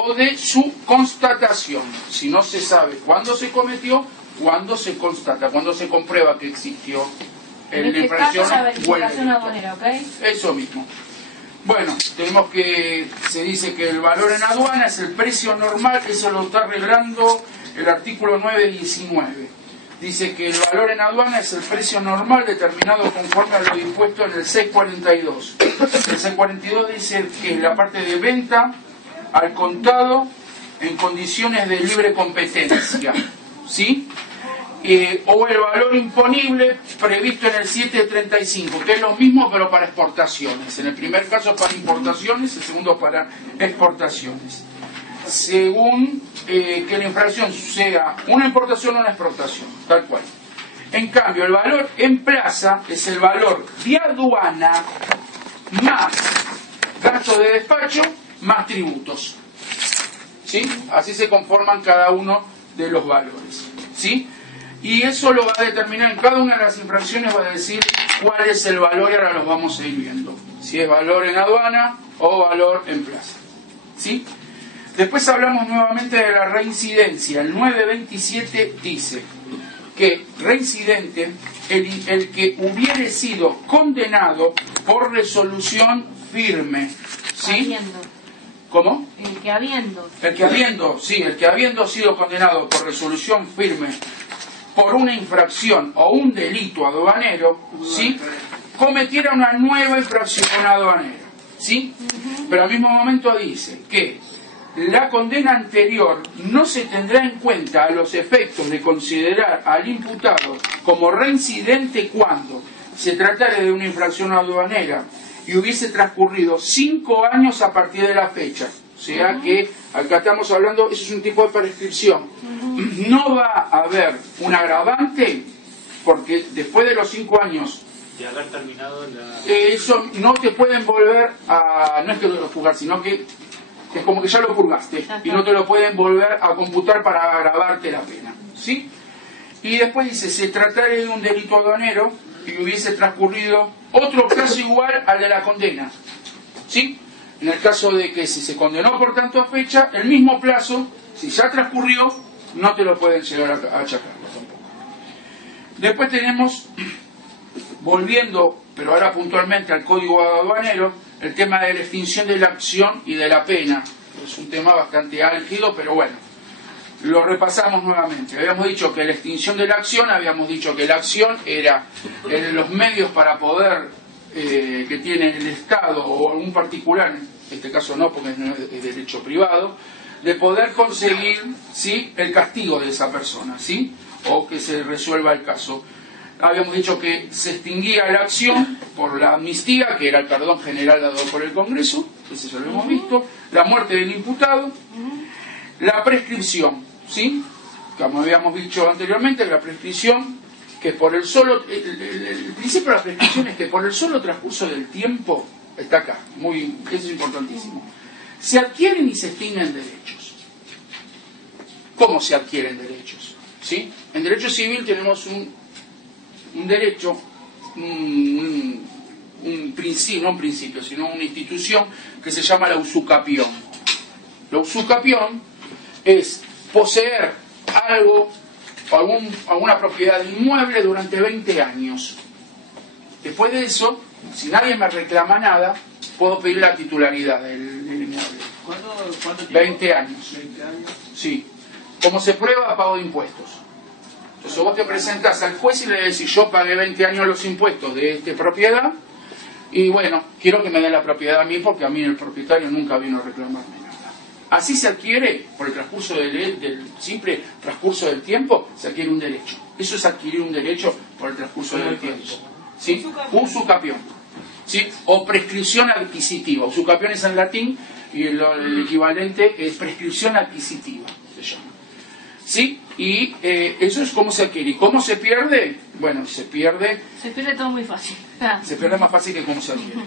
o de su constatación. Si no se sabe cuándo se cometió, cuándo se constata, cuándo se comprueba que existió en este infracción caso, la o el verificación delito. aduanera, ¿ok? Eso mismo. Bueno, tenemos que, se dice que el valor en aduana es el precio normal, eso lo está arreglando el artículo 919. Dice que el valor en aduana es el precio normal determinado conforme a lo dispuesto en el 642. El 642 dice que es la parte de venta al contado en condiciones de libre competencia, ¿sí? O el valor imponible previsto en el 735, que es lo mismo pero para exportaciones. En el primer caso para importaciones, el segundo para exportaciones. Según que la infracción sea una importación o una exportación, tal cual. En cambio, el valor en plaza es el valor de aduana más gasto de despacho más tributos. ¿Sí? Así se conforman cada uno de los valores. ¿Sí? Y eso lo va a determinar en cada una de las infracciones, va a decir cuál es el valor y ahora los vamos a ir viendo. Si es valor en aduana o valor en plaza. ¿Sí? Después hablamos nuevamente de la reincidencia. El 927 dice que reincidente el que hubiere sido condenado por resolución firme. ¿Sí? Habiendo. ¿Cómo? El que habiendo. El que habiendo sido condenado por resolución firme por una infracción o un delito aduanero, ¿sí? Cometiera una nueva infracción aduanera, ¿sí? Pero al mismo momento dice que la condena anterior no se tendrá en cuenta a los efectos de considerar al imputado como reincidente cuando se tratare de una infracción aduanera y hubiese transcurrido 5 años a partir de la fecha. O sea que acá estamos hablando, eso es un tipo de prescripción. No va a haber un agravante porque después de los 5 años de haber terminado la... eso no te pueden volver a, no es que lo juzgar, sino que es como que ya lo purgaste y no te lo pueden volver a computar para agravarte la pena, ¿sí? Y después dice, se tratare de un delito aduanero y hubiese transcurrido otro plazo igual al de la condena, ¿sí? En el caso de que si se condenó por tanto a fecha, el mismo plazo, si ya transcurrió, no te lo pueden llegar a achacar tampoco. Después tenemos, volviendo, pero ahora puntualmente al Código Aduanero, el tema de la extinción de la acción y de la pena. Es un tema bastante álgido, pero bueno, lo repasamos nuevamente. Habíamos dicho que la extinción de la acción, habíamos dicho que la acción era los medios para poder que tiene el Estado o algún particular, en este caso no porque es derecho privado, de poder conseguir, ¿sí?, el castigo de esa persona, ¿sí?, o que se resuelva el caso. Habíamos dicho que se extinguía la acción por la amnistía, que era el perdón general dado por el Congreso, eso ya lo hemos visto, la muerte del imputado, la prescripción, ¿sí?, como habíamos dicho anteriormente, la prescripción, que por el solo, el principio de la prescripción es que por el solo transcurso del tiempo, está acá, eso es importantísimo, se adquieren y se extinguen derechos. ¿Cómo se adquieren derechos? ¿Sí? En derecho civil tenemos un derecho, un principio, no un principio, sino una institución que se llama la usucapión. La usucapión es poseer algo, alguna propiedad inmueble durante 20 años. Después de eso, si nadie me reclama nada, puedo pedir la titularidad del inmueble. ¿Cuánto tiempo? 20 años. 20 años. Sí. ¿Cómo se prueba? Pago de impuestos. Entonces vos te presentás al juez y le decís, yo pagué 20 años los impuestos de esta propiedad y bueno, quiero que me den la propiedad a mí porque a mí el propietario nunca vino a reclamarme nada. Así se adquiere, por el transcurso del simple transcurso del tiempo, se adquiere un derecho. Eso es adquirir un derecho por el transcurso del tiempo. ¿Sí? Usucapión. ¿Sí? O prescripción adquisitiva. Usucapión es en latín y el equivalente es prescripción adquisitiva, se llama. ¿Sí? Y eso es cómo se adquiere. ¿Y cómo se pierde? Bueno, se pierde... Se pierde todo muy fácil. Se pierde más fácil que cómo se adquiere.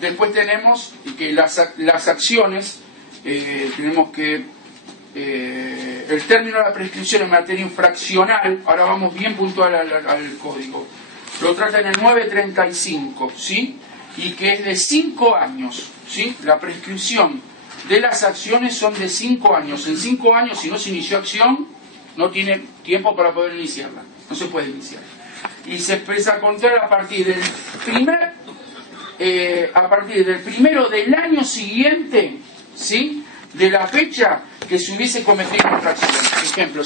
Después tenemos que las acciones, tenemos que... el término de la prescripción en materia infraccional, ahora vamos bien puntual al código, lo trata en el 935, ¿sí? y que es de 5 años, ¿sí? La prescripción de las acciones son de 5 años. En 5 años, si no se inició acción, no tiene tiempo para poder iniciarla, no se puede iniciar. Y se empieza a contar a partir del primero del año siguiente, ¿sí? De la fecha que se hubiese cometido la infracción. Por ejemplo,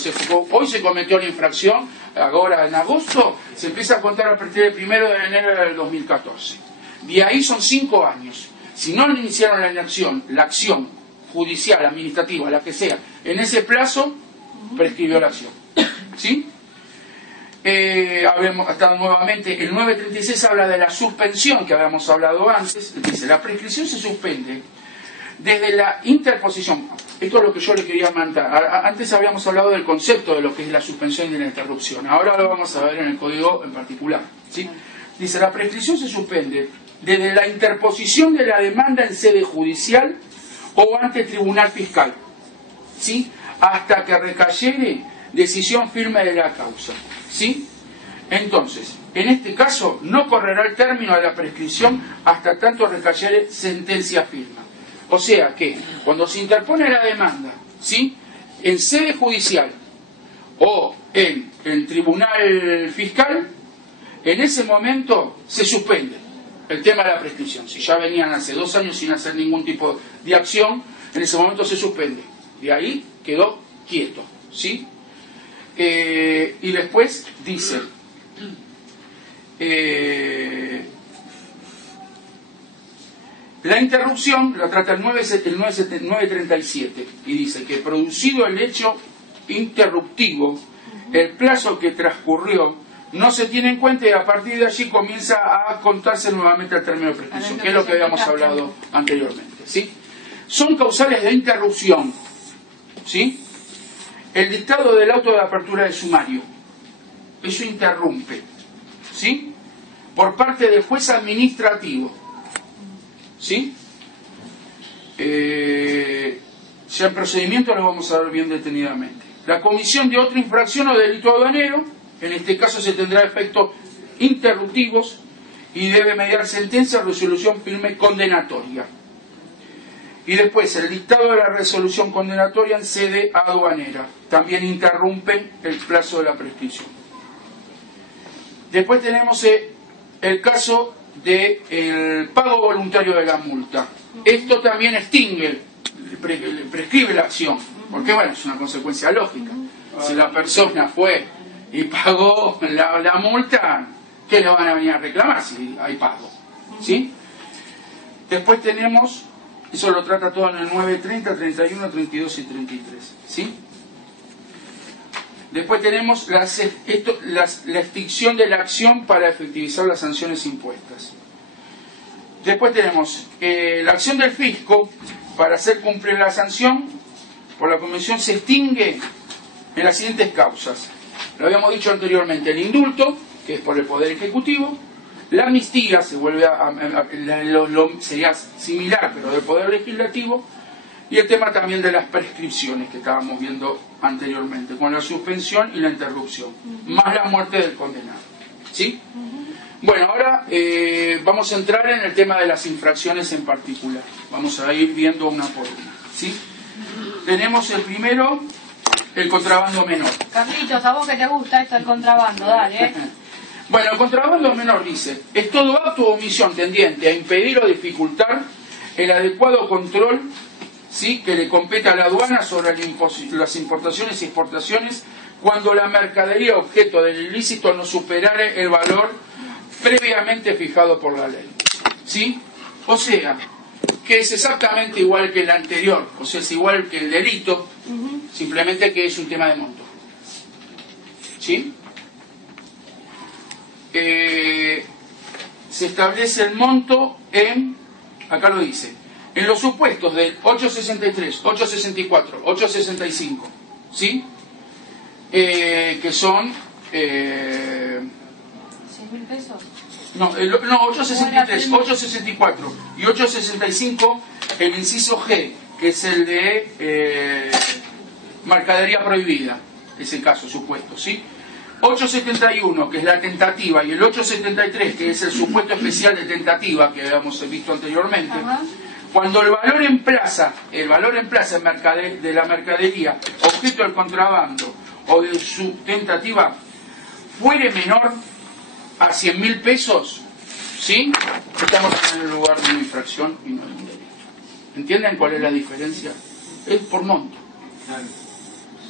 hoy se cometió la infracción, ahora en agosto, se empieza a contar a partir del 1 de enero del 2014. De ahí son 5 años. Si no iniciaron la acción judicial, administrativa, la que sea, en ese plazo, prescribió la acción. ¿Sí? Habíamos estado nuevamente, el 936 habla de la suspensión que habíamos hablado antes. Dice, la prescripción se suspende desde la interposición. Esto es lo que yo le quería mandar. Antes habíamos hablado del concepto de lo que es la suspensión y de la interrupción. Ahora lo vamos a ver en el código en particular. ¿Sí? Dice, la prescripción se suspende desde la interposición de la demanda en sede judicial o ante tribunal fiscal, ¿sí? Hasta que recayere decisión firme de la causa, ¿sí? Entonces, en este caso no correrá el término de la prescripción hasta tanto recayere sentencia firme. O sea que cuando se interpone la demanda, ¿sí? En sede judicial o en el tribunal fiscal, en ese momento se suspende el tema de la prescripción. Si ya venían hace 2 años sin hacer ningún tipo de acción, en ese momento se suspende. De ahí quedó quieto, ¿sí? Y después dice, la interrupción la trata el 937 y dice que producido el hecho interruptivo, el plazo que transcurrió no se tiene en cuenta y a partir de allí comienza a contarse nuevamente el término de prescripción, que es lo que habíamos hablado anteriormente, ¿sí? Son causales de interrupción, ¿sí? El dictado del auto de apertura de sumario, eso interrumpe, ¿sí? Por parte del juez administrativo, ¿sí? Ya en procedimiento lo vamos a ver bien detenidamente. La comisión de otra infracción o delito aduanero, en este caso se tendrá efectos interruptivos y debe mediar sentencia o resolución firme condenatoria. Y después el dictado de la resolución condenatoria en sede aduanera también interrumpe el plazo de la prescripción. Después tenemos el caso del pago voluntario de la multa. Esto también extingue, prescribe la acción, porque bueno, es una consecuencia lógica. Si la persona fue y pagó la multa, ¿qué le van a venir a reclamar si hay pago? ¿Sí? Después tenemos, eso lo trata todo en el 930, 31, 32 y 33. ¿Sí? Después tenemos la extinción de la acción para efectivizar las sanciones impuestas. Después tenemos la acción del fisco para hacer cumplir la sanción por la convención se extingue en las siguientes causas. Lo habíamos dicho anteriormente, el indulto, que es por el Poder Ejecutivo, la amnistía se vuelve sería similar, pero del Poder Legislativo, y el tema también de las prescripciones que estábamos viendo anteriormente, con la suspensión y la interrupción, más la muerte del condenado. ¿Sí? Bueno, ahora vamos a entrar en el tema de las infracciones en particular. Vamos a ir viendo una por una. ¿Sí? Tenemos el primero, el contrabando menor. Carlitos, a vos que te gusta esto el contrabando, dale. Bueno, el contrabando menor dice, es todo acto o omisión tendiente a impedir o dificultar el adecuado control, ¿sí?, que le compete a la aduana sobre las importaciones y exportaciones cuando la mercadería objeto del ilícito no superare el valor previamente fijado por la ley. ¿Sí? O sea, que es exactamente igual que el anterior, o sea, es igual que el delito, simplemente que es un tema de monto. ¿Sí? Se establece el monto en, acá lo dice, en los supuestos del 863, 864, 865, ¿sí? Que son... ¿6.000 pesos? No, 863, 864 y 865, el inciso G, que es el de mercadería prohibida, ese caso supuesto, ¿sí? 871, que es la tentativa, y el 873, que es el supuesto especial de tentativa que habíamos visto anteriormente, cuando el valor en plaza de la mercadería, objeto del contrabando o de su tentativa, fuere menor a 100.000 pesos, ¿sí? Estamos en el lugar de una infracción y no de un delito. ¿Entienden cuál es la diferencia? Es por monto.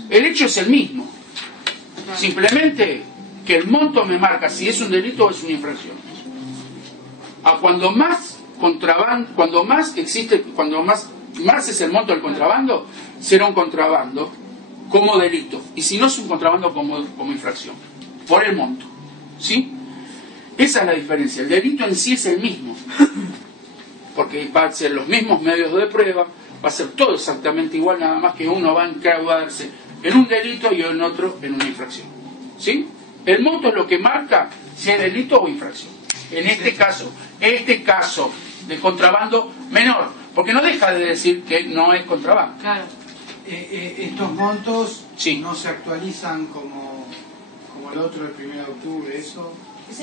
El hecho es el mismo. Simplemente que el monto me marca si es un delito o es una infracción. Cuando más es el monto del contrabando, será un contrabando como delito. Y si no es un contrabando como infracción. Por el monto. ¿Sí? Esa es la diferencia. El delito en sí es el mismo. Porque va a ser los mismos medios de prueba, va a ser todo exactamente igual, nada más que uno va a encaudarse en un delito y en otro en una infracción. ¿Sí? El monto es lo que marca si es delito o infracción. En este caso de contrabando menor, porque no deja de decir que no es contrabando. Claro. Estos montos sí. No se actualizan como el otro del 1 de octubre, eso.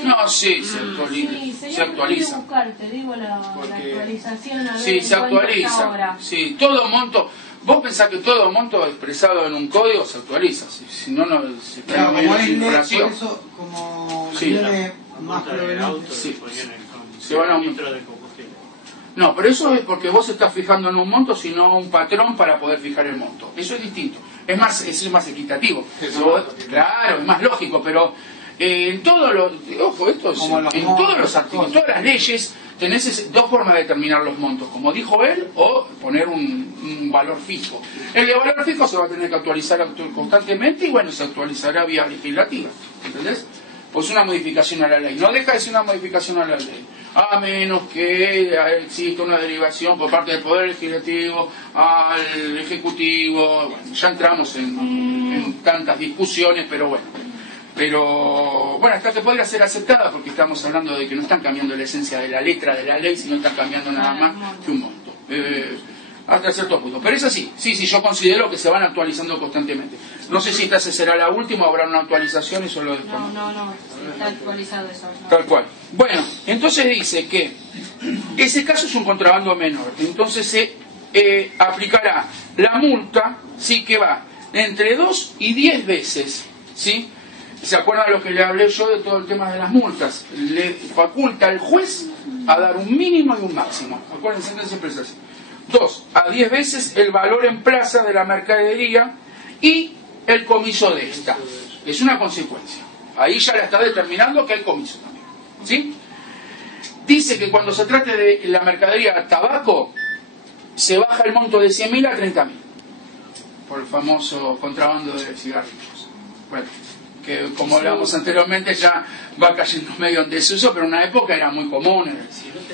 No, sí, se actualiza. Sí, se actualiza. Buscar, te digo la actualización. A ver, sí, se actualiza. Sí, todo monto. Vos pensás que todo monto expresado en un código se actualiza. Si no, no se claro, como es inflación. por eso, como sí. viene más proveniente. Sí. Se van a aumentar. No, pero eso es porque vos estás fijando en un monto, sino un patrón para poder fijar el monto. Eso es distinto. Es más equitativo. Claro, es más lógico, pero en todos los artículos, en todas las leyes, tenés dos formas de determinar los montos, como dijo él, o poner un valor fijo. El de valor fijo se va a tener que actualizar constantemente y bueno, se actualizará vía legislativa. ¿Entendés? Pues una modificación a la ley. No deja de ser una modificación a la ley. A menos que exista una derivación por parte del Poder Legislativo al Ejecutivo. Bueno, ya entramos en tantas discusiones, pero bueno. Pero, bueno, hasta que podría ser aceptada porque estamos hablando de que no están cambiando la esencia de la letra de la ley, sino están cambiando nada más que un monto. Hasta cierto punto. Pero es así. Sí, yo considero que se van actualizando constantemente. No sé si esta será la última o habrá una actualización y solo después. No, está actualizado eso. No. Tal cual. Bueno, entonces dice que ese caso es un contrabando menor. Entonces se aplicará la multa, sí, que va entre 2 y 10 veces, ¿sí? ¿Se acuerdan de lo que le hablé yo de todo el tema de las multas? Le faculta al juez a dar un mínimo y un máximo. Acuérdense que siempre es así. 2 a 10 veces el valor en plaza de la mercadería y el comiso de esta. Es una consecuencia. Ahí ya la está determinando que hay comiso también. ¿Sí? Dice que cuando se trate de la mercadería tabaco, se baja el monto de 100.000 a 30.000. Por el famoso contrabando de cigarrillos. Bueno, que como hablábamos anteriormente ya va cayendo medio en desuso, pero en una época era muy común.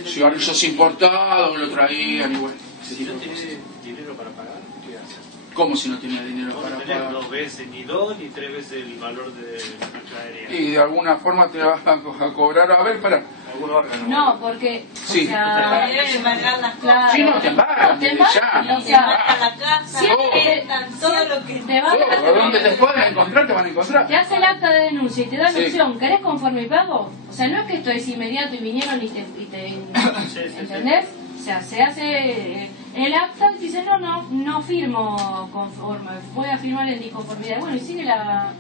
Cigarrillos importados, lo traían y bueno. Si no tiene dinero para pagar, ¿qué hace? ¿Cómo si no tiene dinero para pagar? 2 veces, ni 2 ni 3 veces el valor de la mercadería. Y de alguna forma te vas a cobrar. A ver, para. No, porque. Sí. O sea, deben embargar las cosas. Sí, no te embargan, desde ya. O sea, la casa, todo lo que te van a donde te puedan encontrar, te van a encontrar. te hace el acta de denuncia y te da la opción, ¿querés conforme y pago? O sea, no es que esto es inmediato y vinieron y te ¿entendés? O sea, se hace el acta y dice, no firmo conforme, voy a firmar en disconformidad. Bueno, y sigue la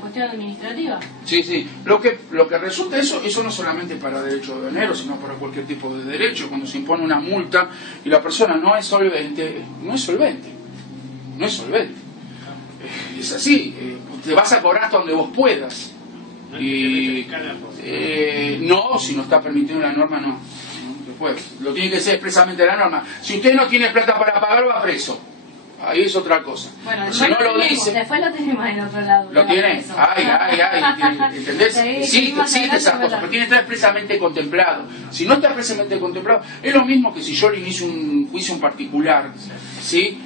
cuestión administrativa. Sí. Lo que resulta eso no solamente para derecho de dinero, sino para cualquier tipo de derecho. Cuando se impone una multa y la persona no es solvente. Es así. Te vas a cobrar hasta donde vos puedas. Y no, si no está permitido en la norma, no. Después, lo tiene que ser expresamente la norma. Si usted no tiene plata para pagar, va preso. Ahí es otra cosa. Bueno, si no lo dice, después lo tenemos en otro lado. ¿Lo tiene? ¿Entendés? Sí, existe esas cosas, pero tiene que estar expresamente contemplado. Si no está expresamente contemplado, es lo mismo que si yo le inicio un juicio en particular, ¿sí?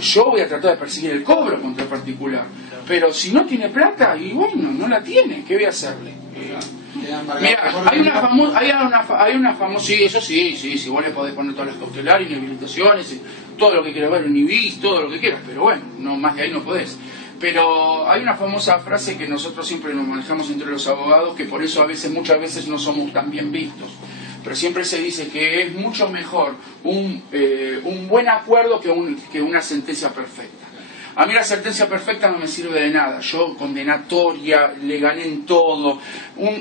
Yo voy a tratar de perseguir el cobro contra el particular. Pero si no tiene plata, y bueno, no la tiene, ¿qué voy a hacerle? Mira, hay una famosa, sí, eso sí, vos le podés poner todas las cautelares, inhabilitaciones, todo lo que quieras ver, inhibís, todo lo que quieras, pero bueno, no más de ahí no podés. Pero hay una famosa frase que nosotros siempre nos manejamos entre los abogados, que por eso a veces, muchas veces no somos tan bien vistos. Pero siempre se dice que es mucho mejor un buen acuerdo que una sentencia perfecta. A mí la sentencia perfecta no me sirve de nada. Yo, condenatoria, le gané en todo.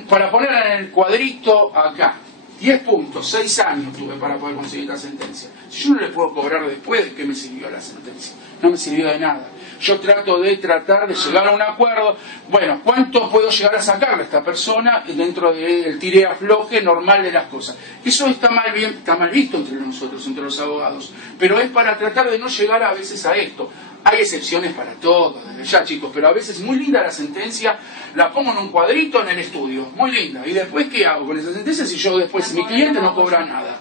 Para ponerla en el cuadrito acá, 10 puntos, 6 años tuve para poder conseguir la sentencia. Si yo no le puedo cobrar después, ¿de qué me sirvió la sentencia? No me sirvió de nada. Yo trato de llegar a un acuerdo. Bueno, ¿cuánto puedo llegar a sacarle a esta persona dentro del tire afloje normal de las cosas? Eso está mal visto entre nosotros, entre los abogados. Pero es para tratar de no llegar a veces a esto. Hay excepciones para todo, desde ya, chicos, pero a veces muy linda la sentencia, la pongo en un cuadrito en el estudio, muy linda. ¿Y después qué hago con esa sentencia si yo después, mi cliente no cobra nada?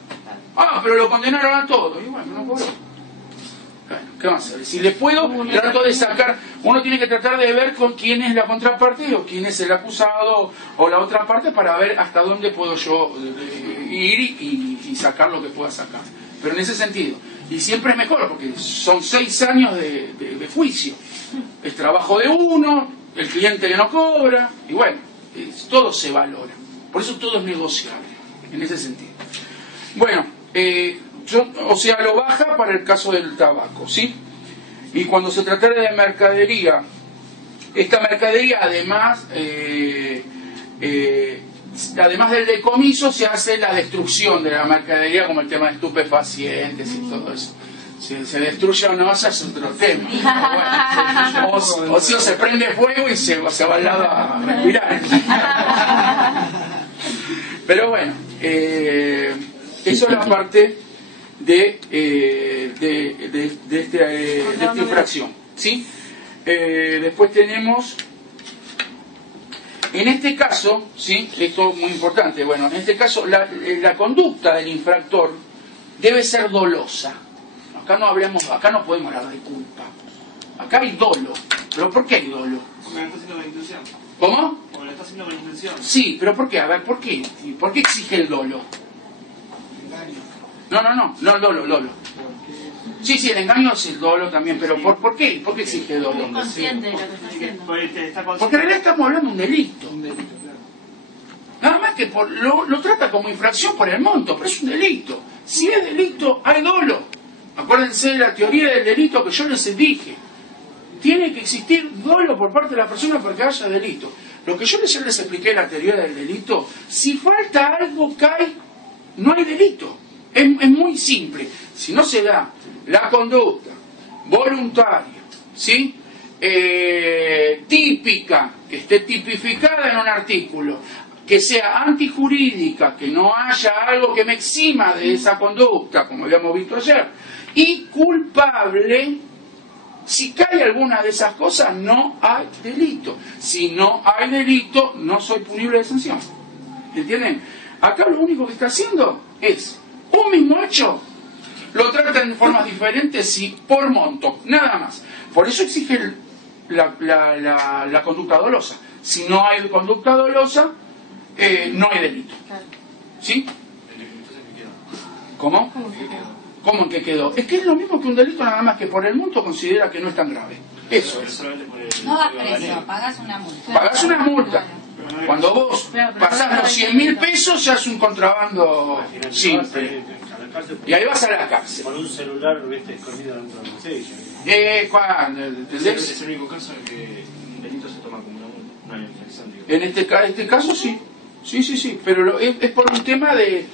Ah, pero lo condenaron a todo. Y bueno, no cobró. Bueno, ¿qué más hacer? Si le puedo, trato de sacar, uno tiene que tratar de ver con quién es la contraparte o quién es el acusado o la otra parte para ver hasta dónde puedo yo ir y sacar lo que pueda sacar. Pero en ese sentido. Y siempre es mejor, porque son 6 años de juicio. Es trabajo de uno, el cliente que no cobra, y bueno, todo se valora. Por eso todo es negociable, en ese sentido. Bueno, o sea, lo baja para el caso del tabaco, ¿sí? Y cuando se tratara de mercadería, esta mercadería además del decomiso se hace la destrucción de la mercadería, como el tema de estupefacientes y todo eso. Si se destruye o no, ese es otro tema. Bueno, o si se prende fuego y se va al lado a respirar. Pero bueno, eso es la parte de esta infracción, ¿sí? Después tenemos... En este caso, ¿sí? Esto es muy importante, bueno, en este caso la conducta del infractor debe ser dolosa. Acá no podemos hablar de culpa. Acá hay dolo. ¿Pero por qué hay dolo? Porque lo está haciendo con intención. ¿Cómo? Porque lo está haciendo con intención. Sí, pero ¿por qué? A ver, ¿por qué? ¿Por qué exige el dolo? No el dolo. Sí, el engaño es el dolo también, pero ¿por qué? ¿Por qué exige el dolo? Consciente de lo que está haciendo. Porque en realidad estamos hablando de un delito. Nada más que lo trata como infracción por el monto, pero es un delito. Si es delito, hay dolo. Acuérdense de la teoría del delito que yo les dije. Tiene que existir dolo por parte de la persona para que haya delito. Lo que yo les expliqué, la teoría del delito, si falta algo no hay delito. Es muy simple. Si no se da la conducta voluntaria, ¿sí? Típica, que esté tipificada en un artículo, que sea antijurídica, que no haya algo que me exima de esa conducta, como habíamos visto ayer, y culpable, si cae alguna de esas cosas, no hay delito. Si no hay delito, no soy punible de sanción. ¿Entienden? Acá lo único que está haciendo es un mismo hecho, lo tratan de formas diferentes y por monto, nada más. Por eso exige la conducta dolosa. Si no hay conducta dolosa, no hay delito. ¿Sí? ¿Cómo? ¿Cómo que quedó? Es que es lo mismo que un delito, nada más que por el monto considera que no es tan grave. Eso es. No das precio, pagas una multa. Pagas una multa. Cuando vos pasás los 100.000 pesos, ya es un contrabando simple. Y ahí vas a la cárcel. Con un celular, escondido dentro de un sello. ¿Cuándo? ¿Entendés? Es el único caso en que un delito se toma como una infracción. En este caso sí. Sí. Pero es por un tema de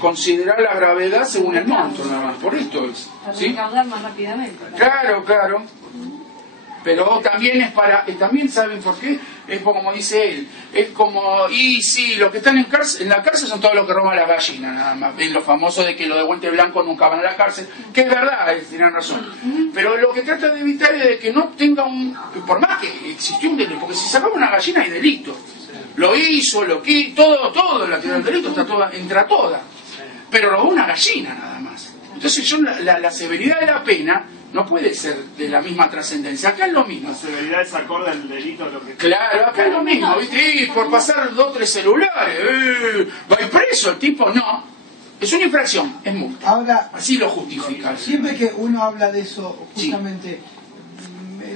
considerar la gravedad según el monto, nada más. Por esto es. Para ¿sí? recaudar más rápidamente. Claro. Pero también también saben por qué, es como dice él, es como, y sí, los que están en la cárcel son todos los que roban la gallina, nada más. Ven lo famoso de que los de guante blanco nunca van a la cárcel, que es verdad, tienen razón. Pero lo que trata de evitar es de que no tenga por más que existió un delito, porque si se roba una gallina hay delito. Lo hizo, todo la teoría del delito entra toda. Pero robó una gallina nada más. Entonces la severidad de la pena no puede ser de la misma trascendencia. Acá es lo mismo. La severidad es acorde al delito a lo que... Claro, acá es lo mismo, ¿viste? Por pasar 2 o 3 celulares, va a ir preso el tipo, no. Es una infracción, es multa. Ahora, así lo justifica. Siempre que uno habla de eso, justamente,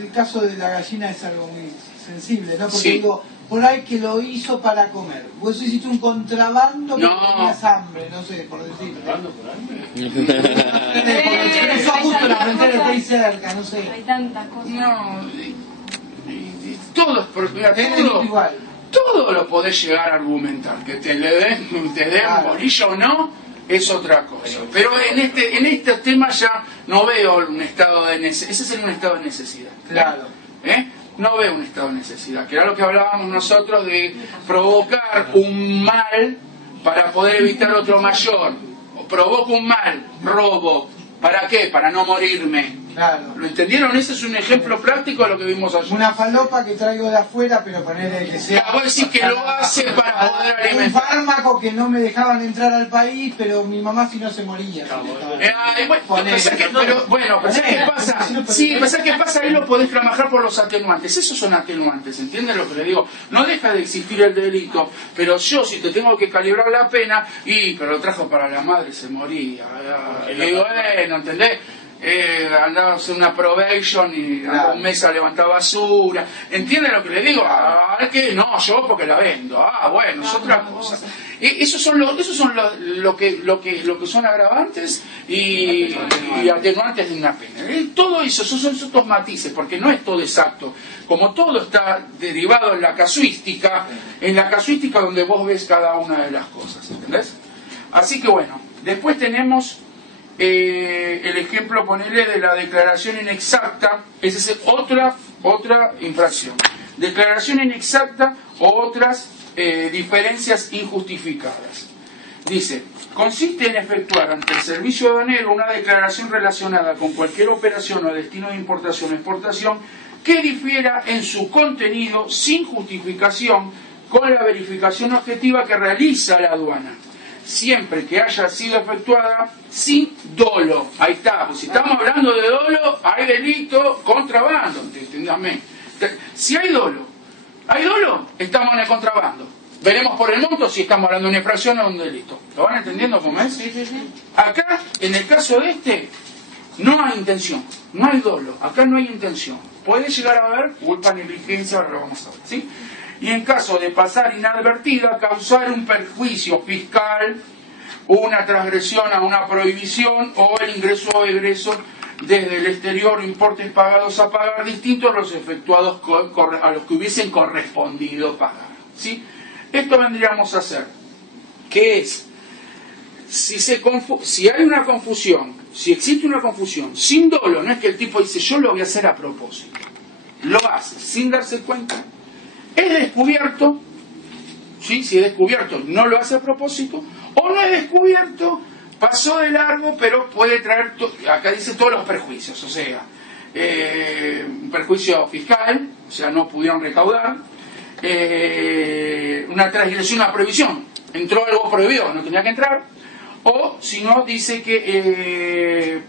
el caso de la gallina es algo muy sensible, ¿no? Porque Sí. digo, por ahí que lo hizo para comer. Vos hiciste un contrabando porque No. tenías hambre, no sé, por decirlo. ¿Contrabando por hambre? Porque eso justo la frontera está ahí cerca, no sé. Hay tantas cosas. No, todo es porque mira, Es delito igual. todo lo podés llegar a argumentar, que te den Claro. bolilla o no, es otra cosa. Pero en este tema ya no veo un estado de necesidad, ese sería un estado de necesidad. Claro. ¿Eh? No veo un estado de necesidad, que era lo que hablábamos nosotros de provocar un mal para poder evitar otro mayor. O provoco un mal, robo. ¿Para qué? Para no morirme. Claro. ¿Lo entendieron? Ese es un ejemplo práctico de lo que vimos ayer. Una falopa que traigo de afuera, pero ponerle que sea... Vos decís que lo hace para poder Un alimentar. fármaco que no me dejaban entrar al país, pero mi mamá si no se moría. Bueno, ¿sabes qué pasa? Sí, ¿sabes qué pasa? Ahí lo podés trabajar por los atenuantes. Esos son atenuantes, ¿entiendes lo que le digo? No deja de existir el delito, pero yo si te tengo que calibrar la pena, pero lo trajo para la madre, se moría. Y bueno, ¿entendés? Andaba a hacer una probation y a un mes a levantar basura. ¿Entienden lo que le digo? Es que no, yo porque la vendo. Bueno, es otra cosa. Esos son lo que son agravantes y atenuantes de una pena. Todo eso, esos son estos matices, porque no es todo exacto. Como todo está derivado en la casuística donde vos ves cada una de las cosas. ¿Entendés? Así que bueno, después tenemos el ejemplo, ponele, de la declaración inexacta. Esa es otra infracción. Declaración inexacta o otras diferencias injustificadas. Dice, consiste en efectuar ante el servicio aduanero una declaración relacionada con cualquier operación o destino de importación o exportación que difiera en su contenido sin justificación con la verificación objetiva que realiza la aduana, siempre que haya sido efectuada sin dolo. Ahí está, pues si estamos hablando de dolo, hay delito, contrabando, entiéndame. Si hay dolo, estamos en el contrabando. Veremos por el monto si estamos hablando de una infracción o de un delito. ¿Lo van entendiendo cómo es? Sí. Acá, en el caso de este, no hay intención, no hay dolo, acá no hay intención. Puede llegar a haber culpa, negligencia, ahora lo vamos a ver, ¿sí? Y en caso de pasar inadvertida, causar un perjuicio fiscal, una transgresión a una prohibición o el ingreso o egreso desde el exterior, importes pagados a pagar distintos a los efectuados a los que hubiesen correspondido pagar, ¿sí? Esto vendríamos a hacer, que es, si hay una confusión, si existe una confusión, sin dolo, no es que el tipo dice yo lo voy a hacer a propósito, lo hace sin darse cuenta, es descubierto, ¿sí? Si es descubierto no lo hace a propósito, o no es descubierto, pasó de largo, pero puede traer, acá dice todos los perjuicios, o sea, un perjuicio fiscal, o sea, no pudieron recaudar, una transgresión, una prohibición, entró algo prohibido, no tenía que entrar, o si no, dice que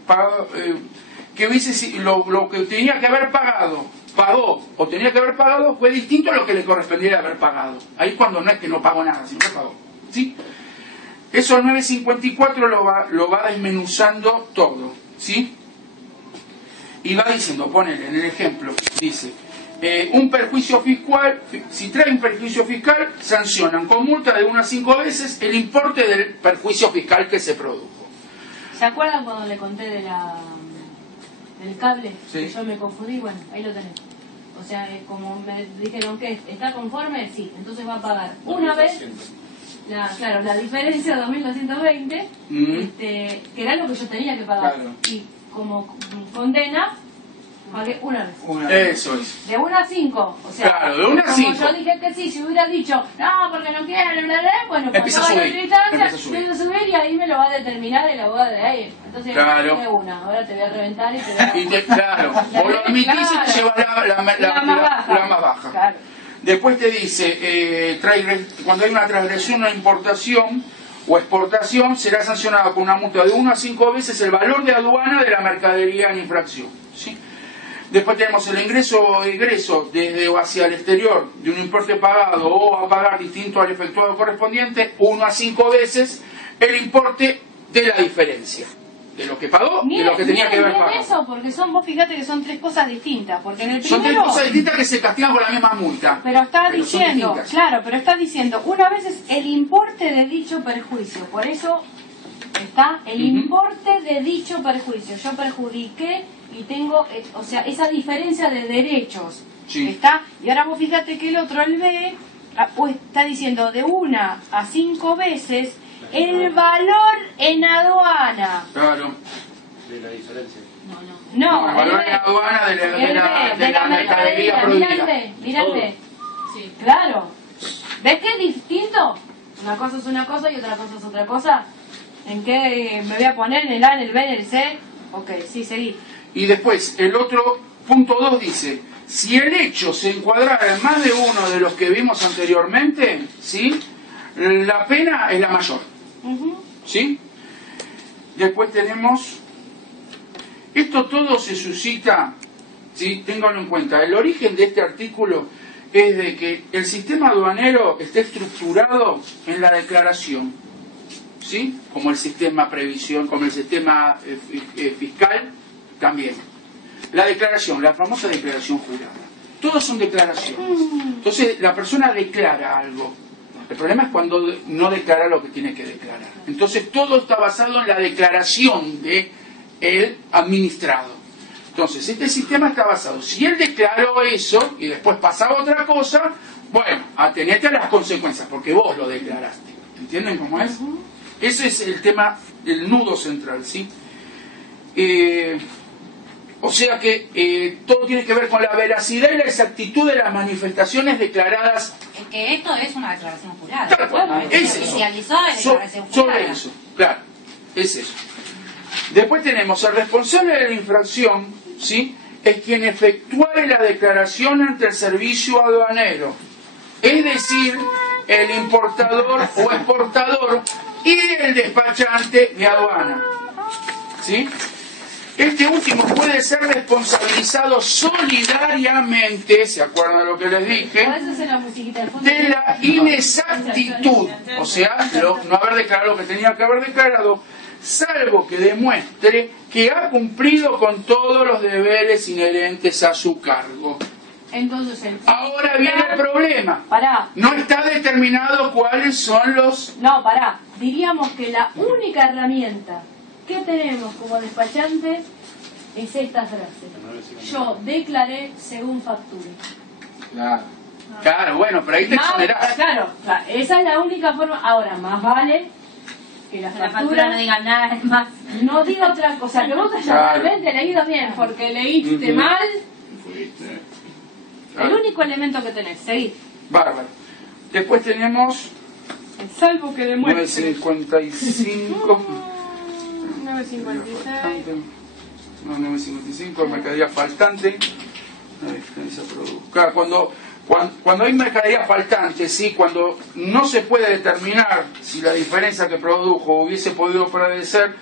lo que tenía que haber pagado, pagó o tenía que haber pagado, fue distinto a lo que le correspondiera haber pagado. Ahí cuando no es que no pagó nada, sino que pagó, ¿sí? Eso el 954 lo va desmenuzando todo, ¿sí? Y va diciendo, ponele en el ejemplo, dice, un perjuicio fiscal, si trae un perjuicio fiscal, sancionan con multa de 1 a 5 veces el importe del perjuicio fiscal que se produjo. ¿Se acuerdan cuando le conté del cable? Sí. Que yo me confundí, bueno, ahí lo tenés. O sea, como me dijeron que está conforme, sí, entonces va a pagar una vez, la diferencia 2.220, que era lo que yo tenía que pagar. Claro. Y como condena, pagué una vez. Eso es. De 1 a 5, o sea, Claro, de 1 a como 5. yo dije que sí, si hubiera dicho, no, porque no quiero, bueno, Empieza a cuando subir, la militancia, empieza a subir. empieza a subir y ahí me lo va a determinar el abogado de ahí. Entonces, Claro. de una, ahora te voy a reventar y te voy a... Claro, o lo admitís y te llevas la más baja. Claro. Después te dice, cuando hay una transgresión, una importación o exportación, será sancionada con una multa de 1 a 5 veces el valor de aduana de la mercadería en infracción, ¿sí? Después tenemos el ingreso o egreso desde o hacia el exterior de un importe pagado o a pagar distinto al efectuado correspondiente, 1 a 5 veces el importe de la diferencia. de lo que pagó y de Miren, lo que tenía que haber miren pagado. eso, porque vos fíjate que son tres cosas distintas. Porque en el Son tres primero, cosas distintas que se castigan con la misma multa. pero está Pero son diciendo, distintas. claro, pero está diciendo, una vez es el importe de dicho perjuicio. Por eso está el importe de dicho perjuicio. Yo perjudiqué y tengo, o sea, esa diferencia de derechos. Sí. Está, y ahora vos fíjate que el otro, el B, pues está diciendo de 1 a 5 veces el valor en aduana. Claro. De la diferencia. No, el valor el en aduana de de la mercadería prohibida. Mirate. Sí. Claro. ¿Ves que es distinto? Una cosa es una cosa y otra cosa es otra cosa. ¿En qué me voy a poner? ¿En el A, en el B, en el C? Ok, sí, seguí. Y después, el otro, punto 2 dice, si el hecho se encuadrara en más de uno de los que vimos anteriormente, ¿sí? La pena es la mayor. ¿Sí? Después tenemos, esto todo se suscita, ¿sí? Ténganlo en cuenta, el origen de este artículo es de que el sistema aduanero está estructurado en la declaración, ¿sí? Como el sistema previsión, como el sistema fiscal también. La declaración, la famosa declaración jurada. Todos son declaraciones. Entonces la persona declara algo. El problema es cuando no declara lo que tiene que declarar. Entonces todo está basado en la declaración de el administrado. Entonces este sistema está basado. Si él declaró eso y después pasaba otra cosa, bueno, atenete a las consecuencias porque vos lo declaraste. ¿Entienden cómo es? Ese es el tema, el nudo central, ¿sí? O sea que todo tiene que ver con la veracidad y la exactitud de las manifestaciones declaradas. Es que esto es una declaración jurada. Tal cual, es eso. Oficializó la declaración jurada. Sobre eso, claro, es eso. Después tenemos el responsable de la infracción, ¿sí? Es quien efectúe la declaración ante el servicio aduanero, es decir, el importador o exportador y el despachante de aduana, ¿sí? Este último puede ser responsabilizado solidariamente, ¿se acuerdan de lo que les dije? ¿Podés hacer la musiquita de fondo? De la inexactitud, o sea, no haber declarado lo que tenía que haber declarado, salvo que demuestre que ha cumplido con todos los deberes inherentes a su cargo. Entonces, Ahora viene el problema. Pará. No está determinado cuáles son los... No, pará. Diríamos que la única herramienta que tenemos como despachante es esta frase. Yo declaré según factura. Claro, bueno, pero ahí te exonerás. Claro, esa es la única forma. Ahora, más vale que la factura no diga nada más. no diga otra cosa. Que vos hayas realmente leído bien, porque leíste mal. El único elemento que tenés. Seguí. Bárbaro. Después tenemos Salvo que demuestre. 955. 956. No, 955, mercadería faltante. Claro, cuando hay mercadería faltante, ¿sí? Cuando no se puede determinar si la diferencia que produjo hubiese podido padecer,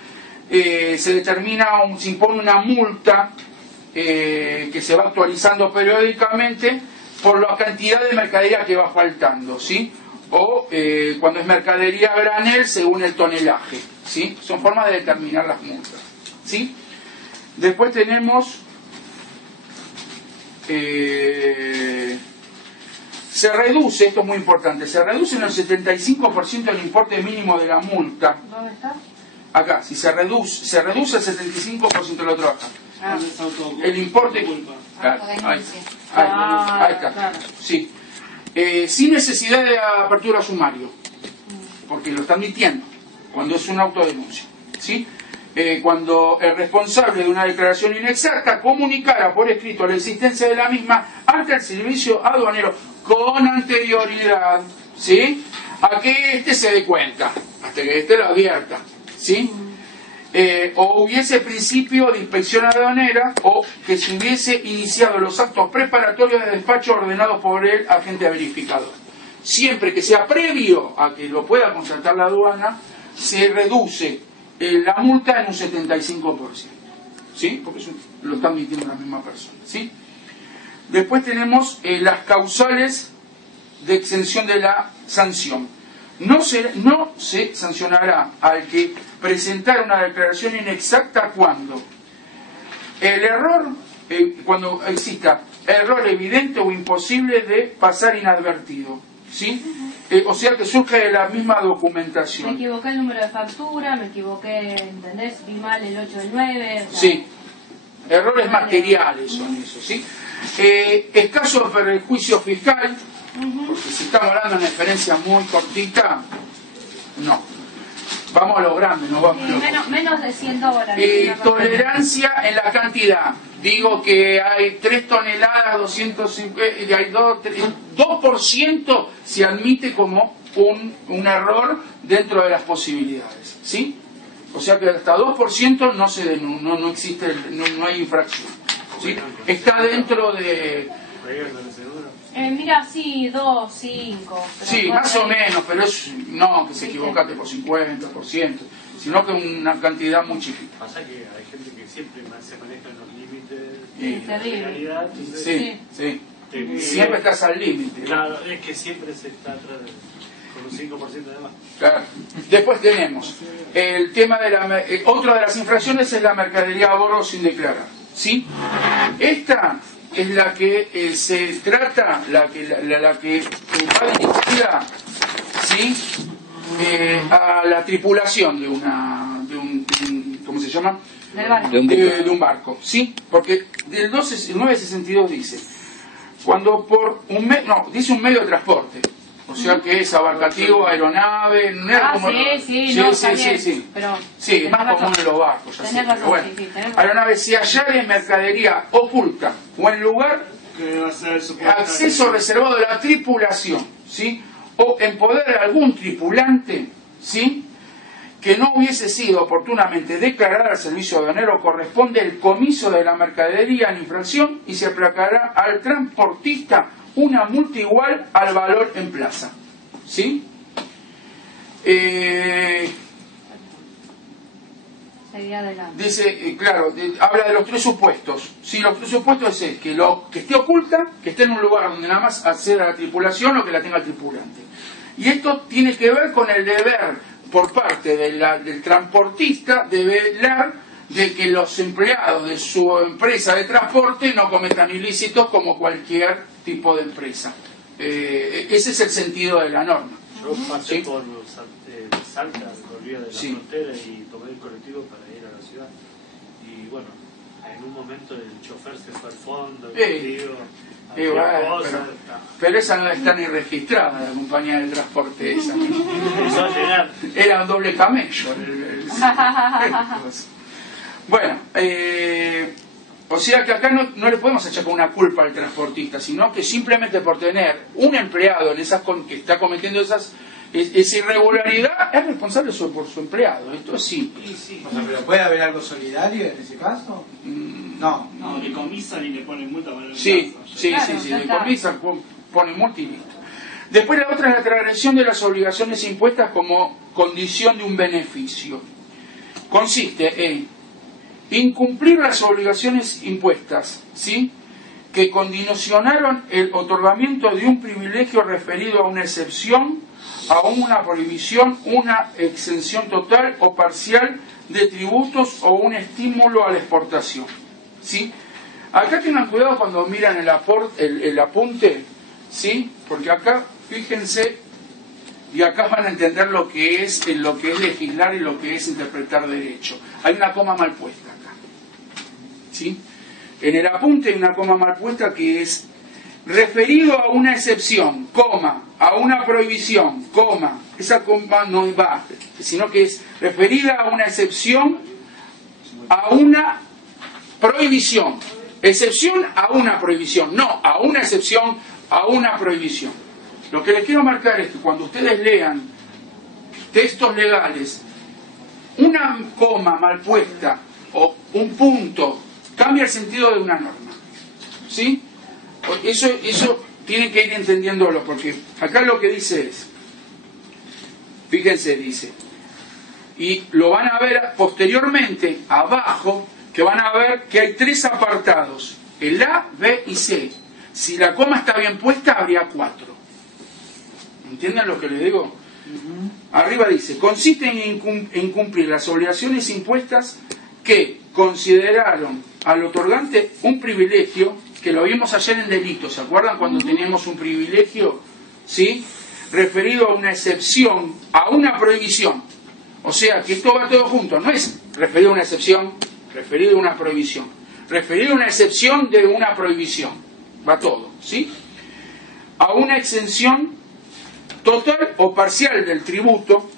se determina, se impone una multa que se va actualizando periódicamente por la cantidad de mercadería que va faltando, ¿sí? O cuando es mercadería a granel según el tonelaje, ¿sí? Son formas de determinar las multas, ¿sí? Después tenemos se reduce, esto es muy importante, se reduce en el 75% el importe mínimo de la multa. ¿Dónde está? Acá, si se reduce el 75% lo trabaja. El importe... Claro, ahí está. Claro. Sí. Sin necesidad de apertura a sumario, porque lo está admitiendo cuando es una autodenuncia, ¿sí? Cuando el responsable de una declaración inexacta comunicara por escrito la existencia de la misma ante el servicio aduanero con anterioridad, ¿sí? A que éste se dé cuenta, hasta que éste lo advierta, ¿sí? O hubiese principio de inspección aduanera o que se hubiese iniciado los actos preparatorios de despacho ordenados por el agente verificador. Siempre que sea previo a que lo pueda constatar la aduana, se reduce la multa en un 75%, ¿sí? Porque eso lo está admitiendo la misma persona, ¿sí? Después tenemos las causales de exención de la sanción. No se sancionará al que presentar una declaración inexacta cuando el error, cuando exista error evidente o imposible de pasar inadvertido, ¿sí? O sea que surge de la misma documentación. Me equivoqué el número de factura, me equivoqué, ¿entendés? Vi mal el 8 del 9. O sea, Sí, errores materiales son esos, ¿sí? Escaso perjuicio fiscal, porque si estamos hablando de una diferencia muy cortita, no. Vamos a lo grande, no vamos a lo menos de $100. tolerancia en la cantidad. Digo que hay 3 toneladas, 250, hay 2% se admite como un error dentro de las posibilidades, ¿sí? O sea que hasta 2% no existe, no hay infracción, ¿sí? Está dentro de... Mira, sí, 2, 5. Sí, más o menos, pero es no que se equivocaste por 50%, sino que una cantidad muy chiquita. Pasa que hay gente que siempre se maneja en los límites Sí, de la realidad. Sí. Siempre estás al límite. Claro, es que siempre se está atrás con un 5% de más. Claro. Después tenemos el tema de otra de las infracciones es la mercadería a bordo sin declarar, ¿sí? Esta es la que se trata, la que va dirigida, ¿sí? A la tripulación de un ¿cómo se llama? De un barco, ¿sí? Porque el 962 dice, cuando por dice un medio de transporte, o sea que es abarcativo, aeronave, no es como... Sí. Pero sí, más común en los barcos, ya sé, pero bueno. Aeronave, si hallar en mercadería oculta o en lugar acceso reservado de la tripulación, ¿sí? O en poder de algún tripulante, ¿sí? Que no hubiese sido oportunamente declarada al servicio aduanero, corresponde el comiso de la mercadería en infracción y se aplicará al transportista una multa igual al valor en plaza, ¿sí? Dice, claro, habla de los 3 supuestos. Sí, los 3 supuestos es que esté oculta, que esté en un lugar donde nada más acceda a la tripulación o que la tenga el tripulante. Y esto tiene que ver con el deber por parte del transportista de velar de que los empleados de su empresa de transporte no cometan ilícitos como cualquier tipo de empresa. Ese es el sentido de la norma. Yo pasé ¿sí? por Salta, volvía de la frontera y tomé el colectivo para ir a la ciudad. Y bueno, en un momento el chofer se fue al fondo, pero esa no está ni registrada, la compañía de transporte esa. Empezó a llegar. Era un doble camello. Bueno, o sea que acá no le podemos echar una culpa al transportista, sino que simplemente por tener un empleado en esas que está cometiendo esa irregularidad, es responsable por su empleado. Esto es simple. O sea, ¿pero puede haber algo solidario en ese caso? No, le comisan y le ponen multa para el Sí, le comisan, ponen multa y listo. Después la otra es la transgresión de las obligaciones impuestas como condición de un beneficio. Consiste en incumplir las obligaciones impuestas, ¿sí? Que condicionaron el otorgamiento de un privilegio referido a una excepción, a una prohibición, una exención total o parcial de tributos o un estímulo a la exportación, ¿sí? Acá tengan cuidado cuando miran el apunte, ¿sí? Porque acá, fíjense, y acá van a entender lo que es legislar y lo que es interpretar derecho. Hay una coma mal puesta acá, ¿sí? En el apunte hay una coma mal puesta que es referido a una excepción, coma, a una prohibición, coma. Esa coma no va, sino que es referida a una excepción, a una prohibición. Excepción a una prohibición, no a una excepción, a una prohibición. Lo que les quiero marcar es que cuando ustedes lean textos legales, una coma mal puesta o un punto cambia el sentido de una norma, ¿sí? Eso tienen que ir entendiéndolo, porque acá lo que dice es, fíjense, dice, y lo van a ver posteriormente abajo, que van a ver que hay 3 apartados, el A, B y C. Si la coma está bien puesta, habría 4. ¿Entienden lo que les digo? Arriba dice, consiste en incumplir las obligaciones impuestas que consideraron al otorgante un privilegio, que lo vimos ayer en delitos, ¿se acuerdan cuando teníamos un privilegio? ¿Sí? Referido a una excepción, a una prohibición. O sea, que esto va todo junto, no es referido a una excepción, referido a una prohibición. Referido a una excepción de una prohibición. Va todo, ¿sí? A una exención total o parcial del tributo,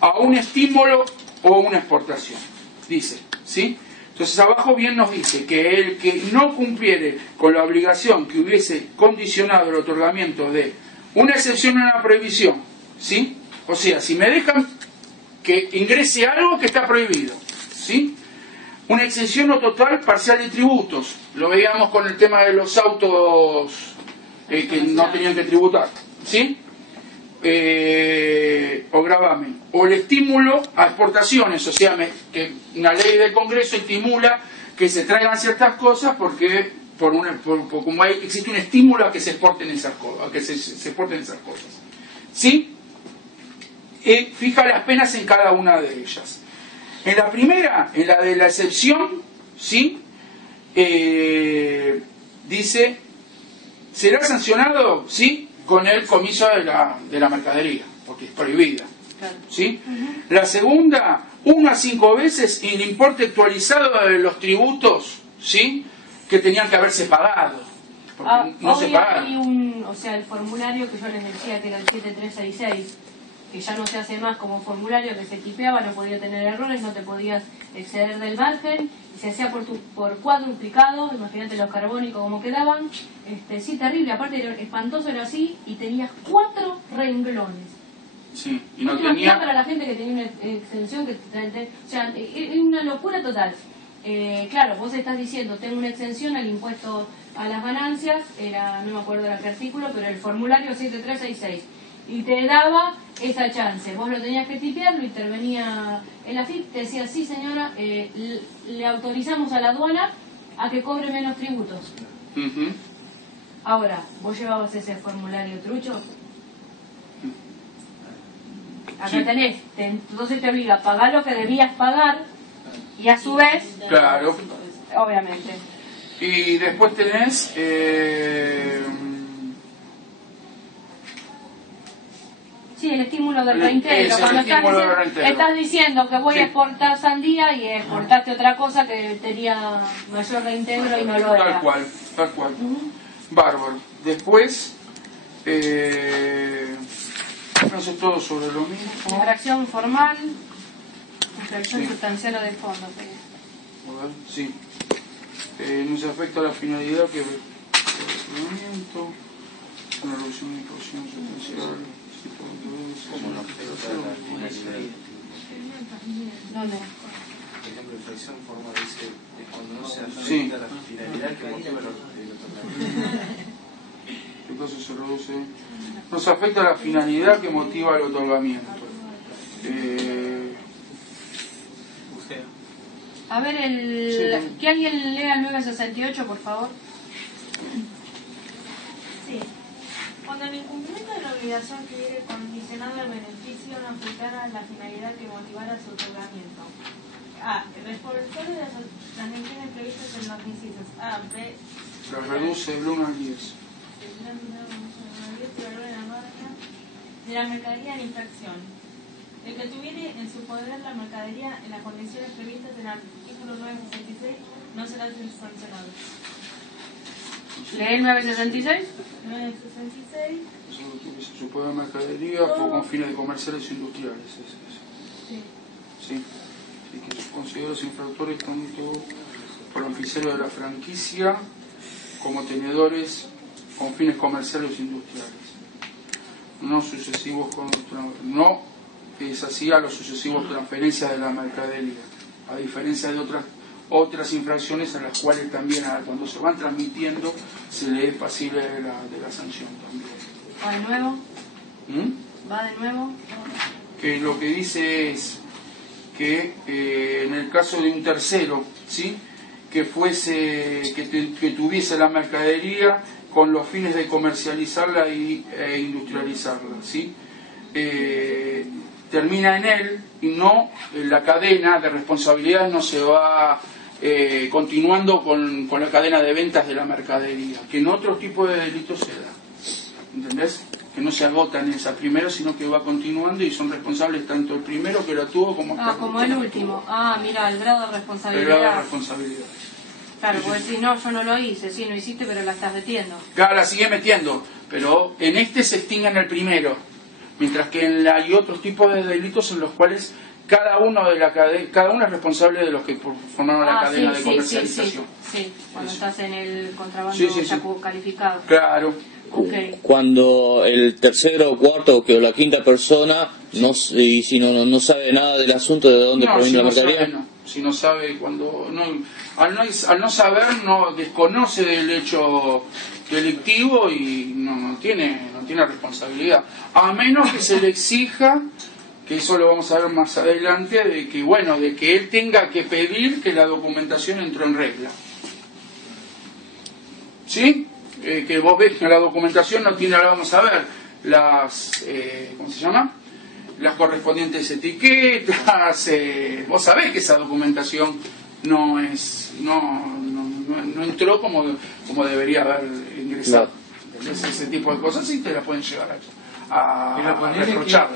a un estímulo o una exportación. Dice, ¿sí? Entonces abajo bien nos dice que el que no cumpliere con la obligación que hubiese condicionado el otorgamiento de una excepción a una prohibición, ¿sí? O sea, si me dejan que ingrese algo que está prohibido, ¿sí? Una exención o total parcial de tributos. Lo veíamos con el tema de los autos que no tenían que tributar, ¿sí? O gravamen, o el estímulo a exportaciones, o sea, que una ley del Congreso estimula que se traigan ciertas cosas porque como existe un estímulo a que se exporten esas cosas, ¿sí? Fija las penas en cada una de ellas. En la primera, en la de la excepción, ¿sí? Dice, será sancionado, ¿sí?, con el comiso de la mercadería, porque es prohibida, ¿sí? La segunda, 1 a 5 veces el importe actualizado de los tributos, ¿sí?, que tenían que haberse pagado, porque no se pagaron. O sea, el formulario que yo les decía que era el 7366, que ya no se hace más como formulario, que se tipeaba, no podía tener errores, no te podías exceder del margen, y se hacía por cuadruplicado, imagínate los carbónicos como quedaban, sí, terrible, aparte era espantoso, era así, y tenías 4 renglones. Sí, y no tenía... Para la gente que tenía una exención, o sea, es una locura total. Claro, vos estás diciendo, tengo una exención al impuesto a las ganancias, no me acuerdo de qué artículo, pero el formulario 7366, y te daba esa chance. Vos lo tenías que tipear, lo intervenía el AFIP, te decía, sí señora, le autorizamos a la aduana a que cobre menos tributos. Ahora, ¿vos llevabas ese formulario trucho? Acá sí tenés, entonces te obliga a pagar lo que debías pagar y a su vez... Claro. Obviamente. Y después tenés... Sí, el estímulo del reintegro. Cuando estás diciendo que voy a exportar sandía y exportaste otra cosa que tenía mayor reintegro y no lo era. Tal cual. Bárbaro. Después, eso es todo sobre lo mismo. Infracción formal, infracción sustancial o de fondo. A ver, sí. No se afecta a la finalidad que el procedimiento, una reducción de infracción sustancial. ¿Cómo no afecta a la finalidad? ¿Dónde? Por ejemplo, infracción formal dice es cuando no se afecta sí a la finalidad que motiva el otorgamiento. ¿Qué caso se reduce? No se afecta a la finalidad que motiva el otorgamiento. A ver, que alguien lea el 968, por favor. Sí. Cuando el incumplimiento de la obligación que hubiere condicionado el beneficio no afectara la finalidad que motivara su otorgamiento. A. El responsable de las menciones previstas en los incisos A, B... Se reduce del 1 al 10. De la mercadería en infracción. El que tuviere en su poder la mercadería en las condiciones previstas en el artículo 966 no será sancionado. ¿Lee el 966? 966. Su poder de mercadería con fines de comerciales e industriales. Sí. Que se considera los infractores tanto por los oficiales de la franquicia como tenedores con fines comerciales e industriales. No es así a los sucesivos transferencias de la mercadería, a diferencia de otras infracciones a las cuales también cuando se van transmitiendo se le es pasible de la sanción también. ¿Va de nuevo? ¿Va de nuevo? Que lo que dice es que en el caso de un tercero, ¿sí?, que tuviese la mercadería con los fines de comercializarla e industrializarla, ¿sí? termina en él y no la cadena de responsabilidad no se va continuando con la cadena de ventas de la mercadería, que en otro tipo de delitos se da. ¿Entendés? Que no se agota en esa primera, sino que va continuando y son responsables tanto el primero que la tuvo como el último. Mira, el grado de responsabilidad. El grado de responsabilidad. Claro, porque si no, yo no lo hice, sí, no hiciste, pero la estás metiendo. Claro, la sigue metiendo, pero en este se extingue en el primero, mientras que hay otros tipos de delitos en los cuales cada uno es responsable de los que formaron la cadena de comercialización. Sí, cuando estás en el contrabando sí. calificado. Claro. Okay. Cuando el tercero o cuarto o la quinta persona no sabe nada del asunto de dónde proviene la mercadería. Si no sabe, al no saber, desconoce del hecho delictivo y no tiene responsabilidad, a menos que se le exija, que eso lo vamos a ver más adelante, de que él tenga que pedir que la documentación entró en regla. ¿Sí? Que vos ves que la documentación no tiene, ahora vamos a ver, ¿cómo se llama? Las correspondientes etiquetas, vos sabés que esa documentación no entró como debería haber ingresado. Ese tipo de cosas sí te la pueden llevar a reprochar.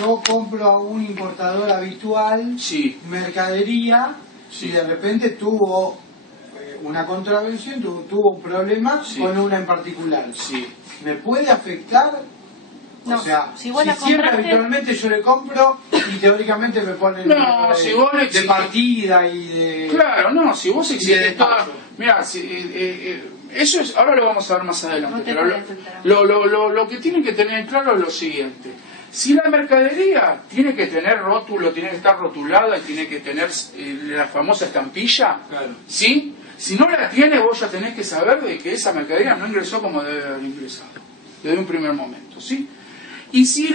Yo compro a un importador habitual mercadería y de repente tuvo una contravención, tuvo un problema con una en particular. ¿Me puede afectar? No, o sea, si siempre habitualmente yo le compro y teóricamente me ponen de partida y de... Claro, no, si vos exigís toda... Mirá, eso es, ahora lo vamos a ver más adelante, pero lo que tienen que tener claro es lo siguiente. Si la mercadería tiene que tener rótulo, tiene que estar rotulada y tiene que tener la famosa estampilla, ¿sí? Si no la tiene, vos ya tenés que saber de que esa mercadería no ingresó como debe haber ingresado, desde un primer momento, ¿sí? Y si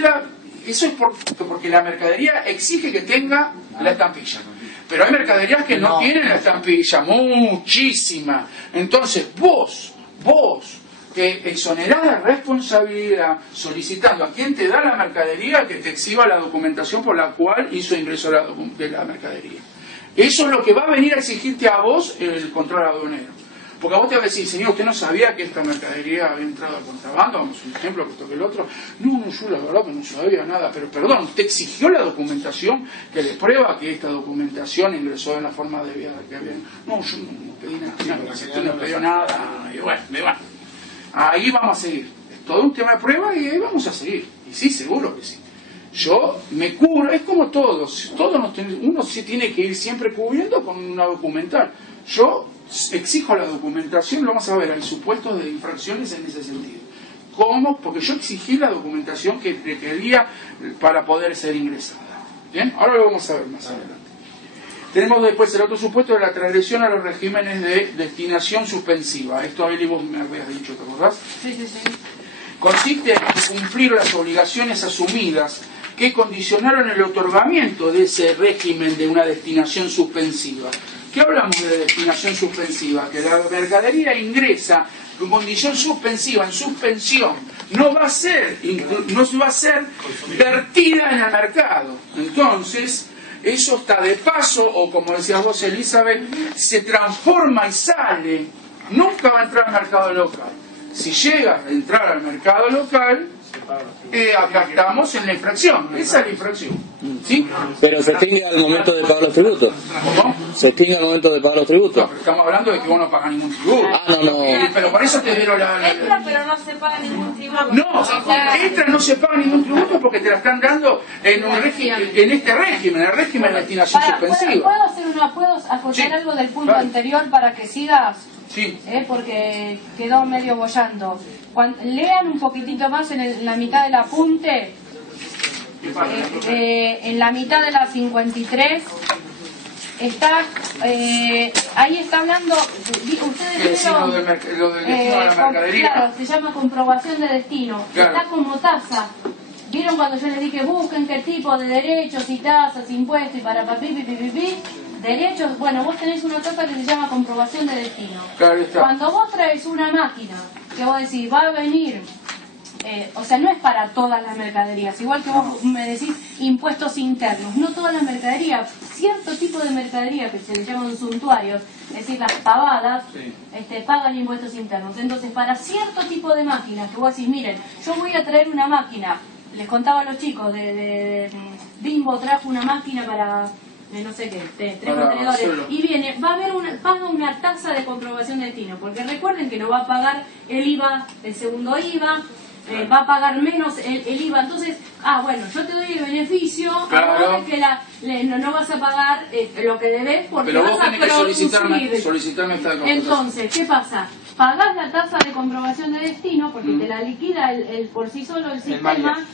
eso es porque la mercadería exige que tenga la estampilla. Pero hay mercaderías que no tienen la estampilla, muchísima. Entonces vos te exonerás de responsabilidad solicitando a quien te da la mercadería que te exhiba la documentación por la cual hizo ingreso de la mercadería. Eso es lo que va a venir a exigirte a vos el control aduanero. Porque a vos te va a decir, señor, ¿usted no sabía que esta mercadería había entrado a contrabando? Vamos, un ejemplo, que esto que el otro. No, yo la verdad que no sabía nada. Pero perdón, usted exigió la documentación que le prueba que esta documentación ingresó en la forma debida que había. No, yo no pedí nada. Usted no pidió nada. Y bueno, ahí vamos a seguir. Es todo un tema de prueba y ahí vamos a seguir. Y sí, seguro que sí. Yo me cubro, es como todos. Uno se tiene que ir siempre cubriendo con una documental. Yo exijo la documentación, lo vamos a ver, hay supuestos de infracciones en ese sentido. ¿Cómo? Porque yo exigí la documentación que requería para poder ser ingresada. ¿Bien? Ahora lo vamos a ver más adelante. Tenemos después el otro supuesto de la transgresión a los regímenes de destinación suspensiva. Esto Eli vos me habías dicho, ¿te acordás? Sí. Consiste en cumplir las obligaciones asumidas que condicionaron el otorgamiento de ese régimen de una destinación suspensiva. ¿Qué hablamos de destinación suspensiva? Que la mercadería ingresa con condición suspensiva, en suspensión, no va a ser vertida en el mercado. Entonces, eso está de paso, o como decías vos, Elizabeth, se transforma y sale. Nunca va a entrar al mercado local. Si llega a entrar al mercado local, acá estamos en la infracción. Esa es la infracción. ¿Sí? Pero se extingue al momento de pagar los tributos. ¿Cómo? Se extingue al momento de pagar los tributos. No, pero estamos hablando de que vos no pagas ningún tributo. No. Pero por eso te dieron Entra, pero no se paga ningún tributo. No se paga ningún tributo porque te la están dando en este régimen, el régimen de destinación suspensiva. ¿Puedo acotar algo del punto anterior para que sigas? Sí. Porque quedó medio bollando. Lean un poquitito más en la mitad del apunte. En la mitad de la 53 está ahí está hablando ustedes vieron lo del destino de la mercadería. Claro, se llama comprobación de destino. Claro. Está como tasa. ¿Vieron cuando yo les dije busquen qué tipo de derechos y tasas, impuestos y para derechos? Bueno, vos tenés una tasa que se llama comprobación de destino. Claro, está. Cuando vos traes una máquina que vos decís va a venir o sea, no es para todas las mercaderías, igual que vos me decís impuestos internos, no todas las mercaderías, cierto tipo de mercadería que se le llaman suntuarios, es decir, las pavadas, pagan impuestos internos. Entonces, para cierto tipo de máquinas, que vos decís, miren, yo voy a traer una máquina, les contaba a los chicos, de Bimbo trajo una máquina para... no sé qué, 3 contenedores, y viene, paga una tasa de comprobación de destino, porque recuerden que no va a pagar el IVA, el segundo IVA, va a pagar menos el IVA, entonces, bueno, yo te doy el beneficio, claro, que no vas a pagar lo que debes porque pero vas vos a tenés que solicitarme esta comprobación. Entonces, ¿qué pasa? Pagás la tasa de comprobación de destino, porque te la liquida el por sí solo el sistema,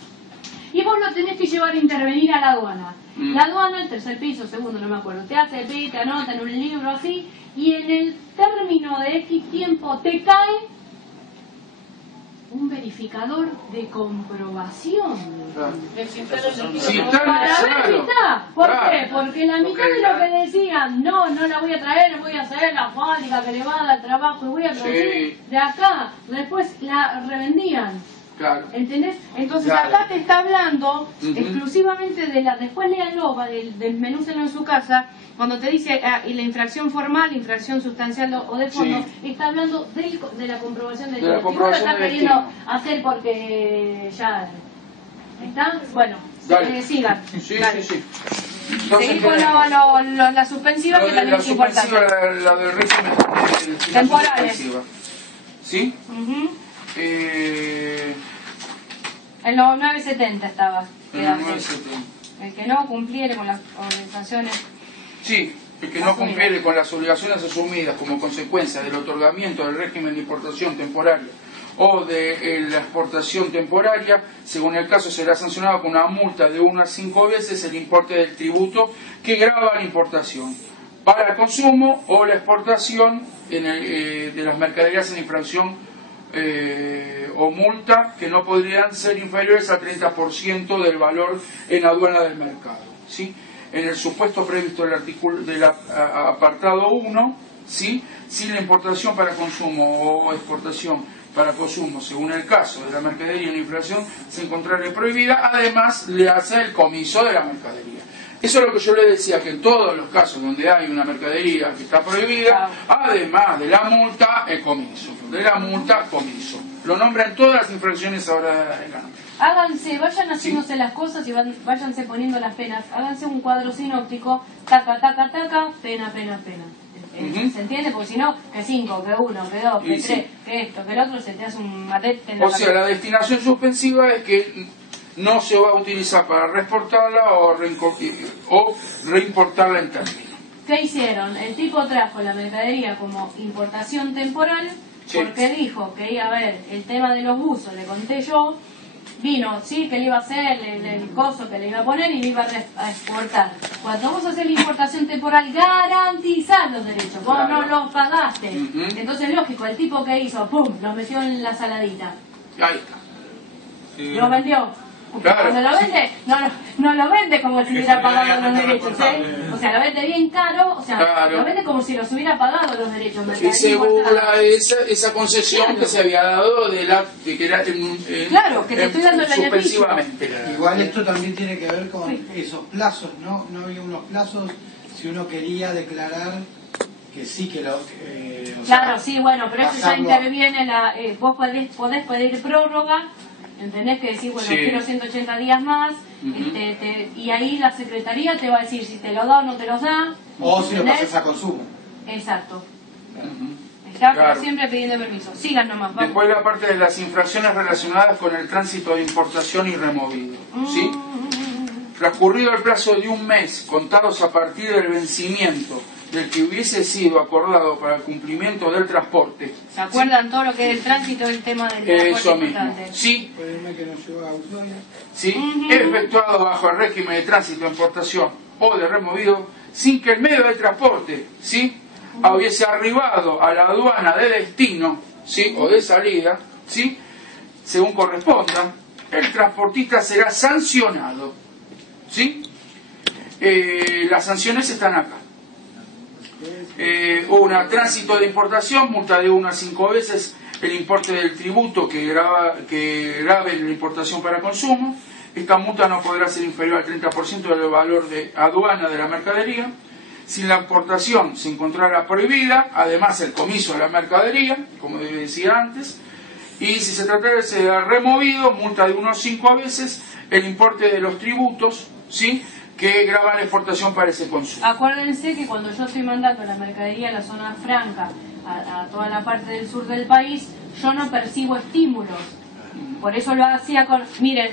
y vos lo tenés que llevar a intervenir a la aduana. La aduana, el tercer piso, segundo, no me acuerdo, te hace el PIB, te anota en un libro así, y en el término de X tiempo te cae un verificador de comprobación. Para ver si está. ¿Por qué? Porque la mitad de lo que decían, no la voy a traer, voy a hacer la fábrica que le va a dar trabajo y voy a producir de acá, después la revendían. Claro. ¿Entendés? Entonces acá te está hablando exclusivamente de la... Después léanlo, desmenúcenlo en su casa, cuando te dice y la infracción formal, infracción sustancial o de fondo, está hablando de la comprobación del destino. No lo está queriendo hacer porque ya... ¿Está? Bueno, sigan. Sí. Seguir con la suspensiva, que también es importante. La del régimen temporales. ¿Sí? En los 970 estaba. El que no cumpliere con las obligaciones. Sí, el que no cumpliere con las obligaciones asumidas como consecuencia del otorgamiento del régimen de importación temporaria o de la exportación temporaria, según el caso, será sancionado con una multa de 1 a 5 veces el importe del tributo que grava la importación para el consumo o la exportación de las mercaderías en infracción o multa que no podrían ser inferiores al 30% del valor en aduana del mercado, ¿sí? En el supuesto previsto del apartado 1, ¿sí? Si la importación para consumo o exportación para consumo, según el caso de la mercadería en infracción, se encontrará prohibida, además le hace el comiso de la mercadería. Eso es lo que yo le decía, que en todos los casos donde hay una mercadería que está prohibida, además de la multa, el comiso. De la multa, comiso. Lo nombran todas las infracciones ahora en la norma. Háganse, vayan haciéndose las cosas y váyanse poniendo las penas. Háganse un cuadro sinóptico, taca, pena. ¿Se entiende? Porque si no, que 5, que 1, que 2, que 3, que esto, que el otro, se te hace un matete en la cabeza. O sea, la destinación suspensiva es que no se va a utilizar para reexportarla o reimportarla en términos. ¿Qué hicieron? El tipo trajo la mercadería como importación temporal porque dijo que iba a haber el tema de los buzos, le conté yo, vino, sí, que le iba a hacer el coso que le iba a poner y le iba a exportar. Cuando vos haces la importación temporal, garantizás los derechos, vos no los pagaste. Entonces, lógico, el tipo que hizo, ¡pum!, los metió en la saladita. Ahí está. Lo vendió. Claro. Cuando lo vende, no lo vende como si hubiera pagado los derechos, O sea, lo vende bien caro, o sea, lo vende como si los hubiera pagado los derechos. Y se burla esa concesión que se había dado de que era claro, que te estoy dando el suspensivamente. Igual esto también tiene que ver con esos plazos, ¿no? No había unos plazos si uno quería declarar que sí que lo... claro, sí, bueno, pero eso ya interviene vos podés pedir prórroga. ¿Entendés? Que decís, bueno, quiero 180 días más, y ahí la secretaría te va a decir si te lo da o no te los da. O si lo pasas a consumo. Exacto. Pero siempre pidiendo permiso. Sigan nomás. Vamos. Después la parte de las infracciones relacionadas con el tránsito de importación y removido. ¿Sí? Transcurrido el plazo de 1 mes, contados a partir del vencimiento del que hubiese sido acordado para el cumplimiento del transporte. ¿Se acuerdan todo lo que es el tránsito, el tema del transporte? Eso mismo. Sí. Sí. Efectuado bajo el régimen de tránsito, importación o de removido, sin que el medio de transporte, ¿sí?, hubiese arribado a la aduana de destino, ¿sí?, o de salida, ¿sí?, según corresponda, el transportista será sancionado. ¿Sí? Las sanciones están acá. Tránsito de importación, multa de 1 a 5 veces el importe del tributo que grave la importación para consumo. Esta multa no podrá ser inferior al 30% del valor de aduana de la mercadería. Si la importación se encontrara prohibida, además el comiso de la mercadería, como decía antes, y si se tratara de ser removido, multa de 1 a 5 veces el importe de los tributos, ¿sí?, que graban la exportación para ese consumo. Acuérdense que cuando yo estoy mandando la mercadería a la zona franca, a toda la parte del sur del país, yo no percibo estímulos. Por eso lo hacía con... Miren,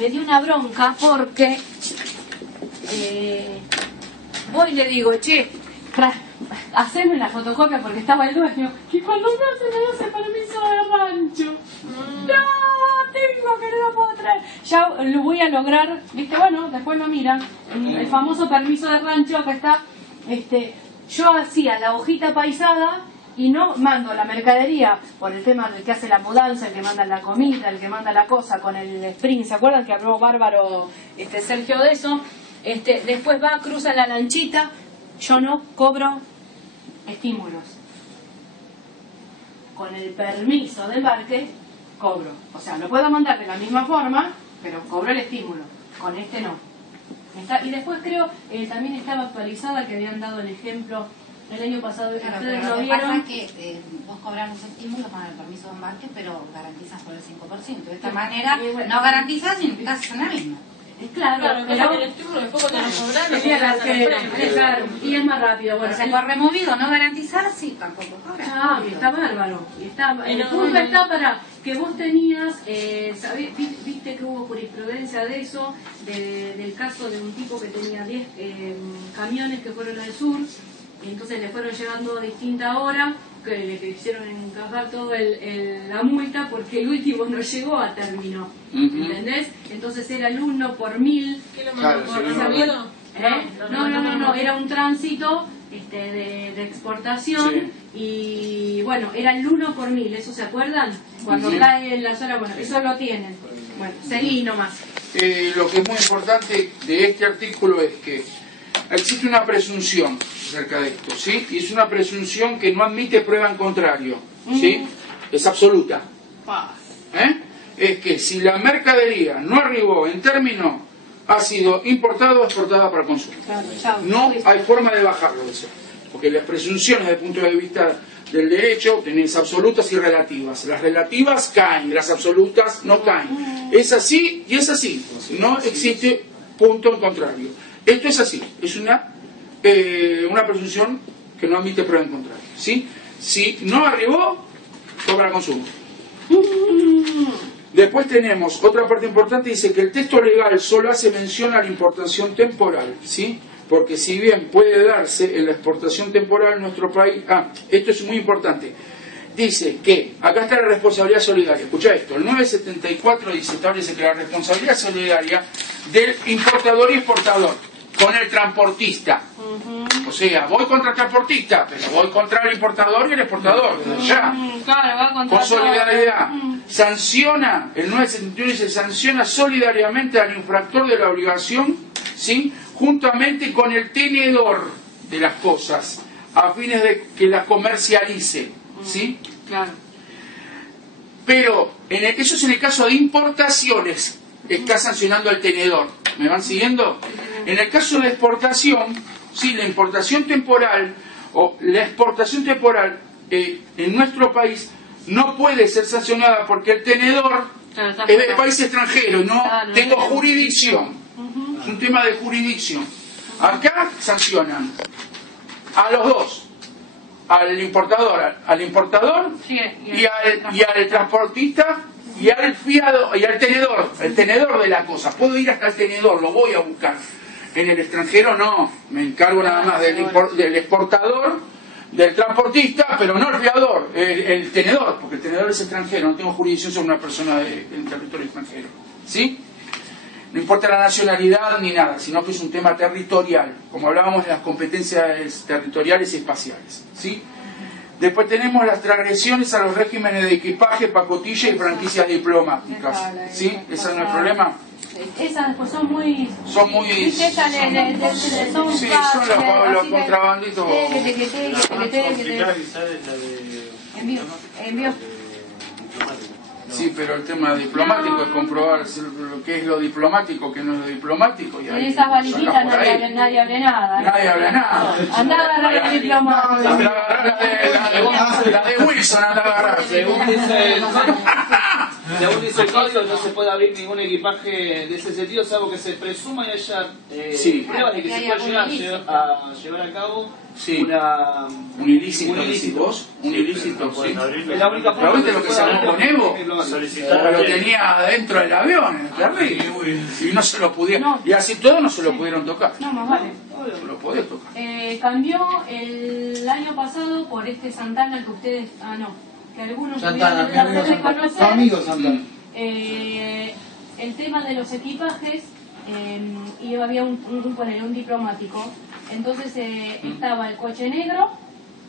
le di una bronca porque voy y le digo, che, haceme la fotocopia porque estaba el dueño, y cuando me hace permiso de rancho, no, tengo que no lo puedo traer, ya lo voy a lograr, viste, bueno, después lo miran, el famoso permiso de rancho, acá está, yo hacía la hojita paisada y no mando la mercadería por el tema del que hace la mudanza, el que manda la comida, el que manda la cosa con el sprint, ¿se acuerdan que habló bárbaro Sergio de eso? Después va, cruza la lanchita, yo no cobro estímulos. Con el permiso de embarque, cobro. O sea, lo puedo mandar de la misma forma, pero cobro el estímulo. Con este no. Y después creo, también estaba actualizada, que habían dado el ejemplo el año pasado. Claro, ustedes pero lo lo que vieron. pasa es que vos cobras los estímulos con el permiso de embarque, pero garantizas por el 5%. De esta manera no garantizas y estás en la misma. Claro, pero el estímulo después cuando lo claro, y es más rápido. Bueno, o sea, por removido, no garantizar, sí, tampoco cobras. Ah, está bárbaro. El punto está para que vos tenías, viste que hubo jurisprudencia de eso, del caso de un tipo que tenía 10 camiones que fueron al sur, y entonces le fueron llevando a distinta hora, que le quisieron encajar todo la multa porque el último no llegó a término, ¿entendés? Entonces era el 1 por 1000. ¿Qué lo mandó por removido? No, era un tránsito de exportación, y bueno, era el 1 por 1000, ¿eso se acuerdan? Cuando cae en la zona, bueno, eso lo tienen. Bueno, seguí nomás. Lo que es muy importante de este artículo es que existe una presunción acerca de esto, ¿sí? Y es una presunción que no admite prueba en contrario, ¿sí? Es absoluta. Es que si la mercadería no arribó en término, ha sido importada o exportada para consumo. No hay forma de bajarlo de eso, porque las presunciones desde el punto de vista del derecho tenés absolutas y relativas. Las relativas caen, las absolutas no caen. Es así y es así. No existe punto en contrario. Esto es así, es una presunción que no admite prueba en contrario, ¿sí? Si no arribó, cobra consumo. Después tenemos otra parte importante, dice que el texto legal solo hace mención a la importación temporal, ¿sí? Porque si bien puede darse en la exportación temporal en nuestro país, esto es muy importante, dice que, acá está la responsabilidad solidaria, escucha esto, el 974 dice, establece que la responsabilidad solidaria del importador y exportador con el transportista. O sea, voy contra el transportista, pero voy contra el importador y el exportador. Ya. Claro, va contra con solidaridad. Sanciona, el 971 dice, sanciona solidariamente al infractor de la obligación, ¿sí?, juntamente con el tenedor de las cosas, a fines de que las comercialice. ¿Sí? Claro. Pero, eso es en el caso de importaciones, está sancionando al tenedor. ¿Me van siguiendo? En el caso de exportación, sí, la importación temporal o la exportación temporal en nuestro país no puede ser sancionada porque el tenedor es del país extranjero, no tengo jurisdicción. Es un tema de jurisdicción. Acá sancionan a los dos, al importador y al transportista y al fiado y al tenedor, el tenedor de la cosa. Puedo ir hasta el tenedor, lo voy a buscar. En el extranjero no, me encargo nada más del exportador, del transportista, pero no el fiador, el tenedor, porque el tenedor es extranjero, no tengo jurisdicción sobre una persona del territorio extranjero. ¿Sí? No importa la nacionalidad ni nada, sino que es un tema territorial, como hablábamos de las competencias territoriales y espaciales. ¿Sí? Después tenemos las transgresiones a los regímenes de equipaje, pacotilla y franquicias diplomáticas. ¿Sí? ¿Ese no es el problema? Esas pues son muy... Son los contrabanditos. Envíos Sí, pero el tema diplomático es comprobar lo que es lo diplomático, que no es lo diplomático. Y en esas valillitas nadie habla nada. Nadie habla nada. Andá a agarrar el diplomático. La de Wilson, anda a agarrar. Según dice el código, no se puede abrir ningún equipaje de ese sentido, salvo que se presuma y haya pruebas de que se puede llegar a llevar a cabo un ilícito. Un ilícito, sí. Es la única ¿Pero viste lo que se habló con Evo? Lo tenía adentro del avión, y no se lo pudieron. Y así todo no se lo pudieron tocar. No, más vale. No lo podés tocar. Cambió el año pasado por este Santana que ustedes... que algunos Santana, tuvieron la de conocer. Amigos Santana. El tema de los equipajes, y había un diplomático. Entonces estaba el coche negro,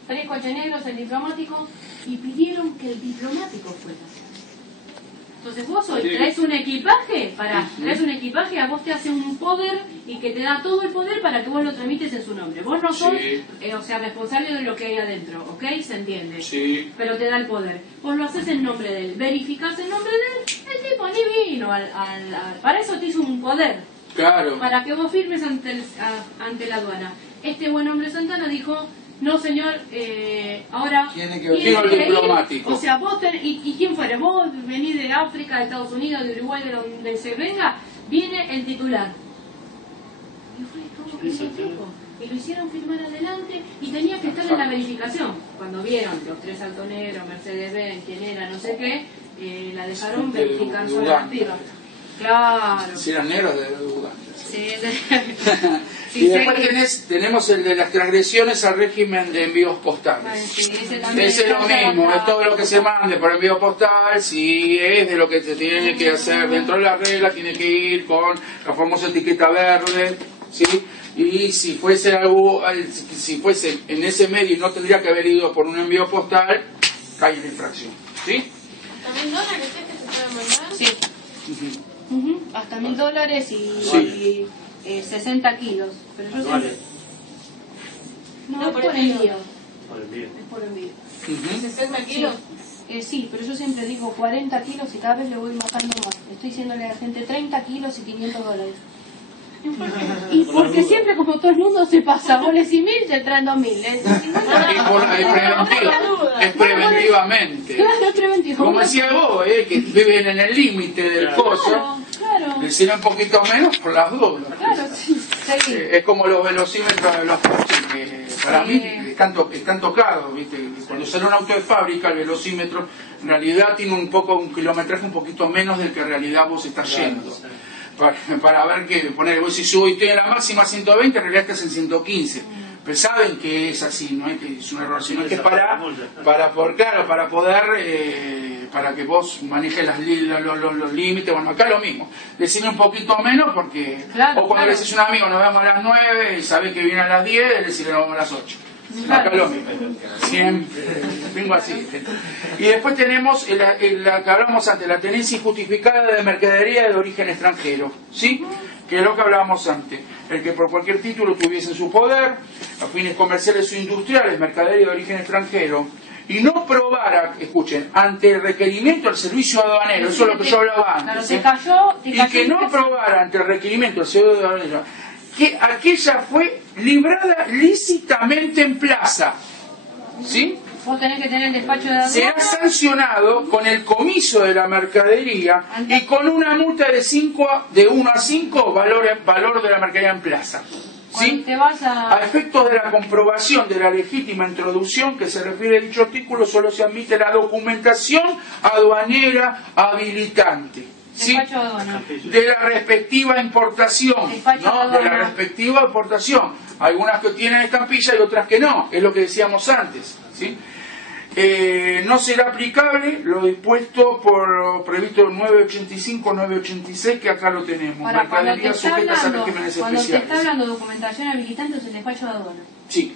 3 coches negros, el diplomático, y pidieron que el diplomático fuera. Entonces vos hoy traes un equipaje, traes un equipaje, a vos te hace un poder y que te da todo el poder para que vos lo tramites en su nombre. Vos no sos, responsable de lo que hay adentro, ¿ok? ¿Se entiende? Sí. Pero te da el poder. Vos lo haces en nombre de él, verificás en nombre de él, el tipo ni vino para eso te hizo un poder. Claro. Para que vos firmes ante la aduana. Este buen hombre Santana dijo, no señor, ahora tiene que ir diplomático. O sea, vos y quién fuera, vos venís de África, de Estados Unidos, de Uruguay, de donde se venga, viene el titular. Y fue todo ese tipo. Y lo hicieron firmar adelante y tenía que estar en la verificación. Cuando vieron los 3 altoneros, Mercedes-Benz, quién era, no sé qué, la dejaron verificar su activa. Claro. Si eran negros de Uganda. Sí, y después tenemos el de las transgresiones al régimen de envíos postales. Sí, ese es lo mismo, es todo lo que se mande por envío postal, si es de lo que se tiene que hacer dentro de la regla, tiene que ir con la famosa etiqueta verde, ¿sí? Y si fuese en ese medio y no tendría que haber ido por un envío postal, cae en infracción, ¿sí? ¿También dólares es que se pueden mandar? Sí. Hasta $1.000 y 60 kilos. Pero yo siempre... No, es por envío. Es por envío. 60 kilos. Sí, pero yo siempre digo 40 kilos y cada vez le voy bajando más. Estoy diciéndole a la gente 30 kilos y $500. Y porque siempre, como todo el mundo se pasa, vos le decís 1.000, te traen 2.000. Es preventivamente. Claro, es preventivo. Como decía vos, que viven en el límite del coso. Claro. Le hicieron un poquito menos por las dudas. Claro, sí. Es como los velocímetros de los coches, que para mí están tocados, ¿viste? Cuando sale un auto de fábrica, el velocímetro en realidad tiene un kilometraje un poquito menos del que en realidad vos estás yendo. Para ver que poner, si subo y estoy en la máxima 120, en realidad estás en 115. Pero saben que es así, no es que es un error, sino que es para que vos manejes los límites. Bueno, acá lo mismo, decirle un poquito menos porque, o cuando le decís a un amigo nos vemos a las 9 y sabés que viene a las 10, decirle nos vemos a las 8. Acá lo mismo, siempre vengo así. Y después tenemos la que hablamos antes, la tenencia injustificada de mercadería de origen extranjero, ¿sí? Que es lo que hablábamos antes, el que por cualquier título tuviese en su poder, a fines comerciales o industriales, mercadería de origen extranjero, y no probara, escuchen, ante el requerimiento del servicio aduanero, eso es lo que yo hablaba antes, y que no probara ante el requerimiento del servicio aduanero, que aquella fue librada lícitamente en plaza, ¿sí? Vos tenés que tener el despacho de aduana. Se ha sancionado con el comiso de la mercadería y con una multa de 1 a 5 valor de la mercadería en plaza. ¿Sí? A efectos de la comprobación de la legítima introducción que se refiere a dicho artículo, solo se admite la documentación aduanera habilitante. ¿Sí? De la respectiva importación, ¿no? De la respectiva importación. Algunas que tienen estampilla y otras que no, es lo que decíamos antes, ¿sí? No será aplicable lo dispuesto previsto 985, 986, que acá lo tenemos. Mercaderías sujetas a regímenes especiales. Cuando te está hablando de documentación habilitante, es el despacho de aduana. Sí.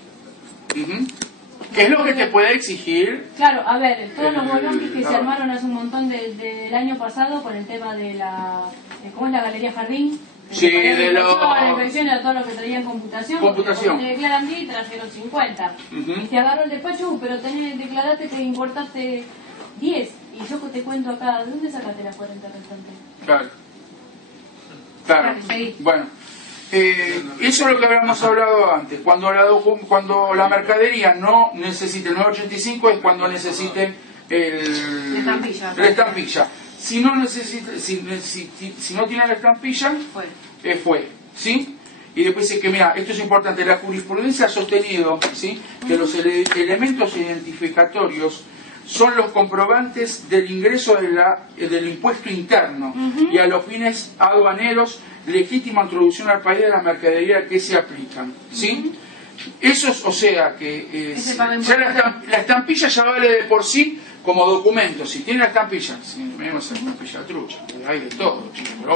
¿Qué es lo que te puede exigir? Claro, a ver, todos los bolonques que se armaron hace un montón del año pasado con el tema de ¿cómo es la Galería Jardín? Sí, de la inspección era todo lo que traía en computación. Te declaran 10 y trajeron 50. Y te agarró el despacho, pero declaraste que importaste 10. y yo te cuento acá, ¿de dónde sacaste las 40 restantes? Claro. Claro. Bueno, eso es lo que habíamos hablado antes. Cuando la mercadería no necesite el 985 es cuando necesiten la estampilla. Si no necesita, si no tiene la estampilla, fue. ¿Sí? Y después dice que, mira, esto es importante, la jurisprudencia ha sostenido, ¿sí?, que los elementos identificatorios son los comprobantes del ingreso del impuesto interno y a los fines aduaneros legítima introducción al país de la mercadería que se aplican, ¿sí? Eso es, o sea, que ya la estampilla ya vale de por sí como documento. Si tiene la estampilla, si tenemos la estampilla trucha, hay de todo, chicos, pero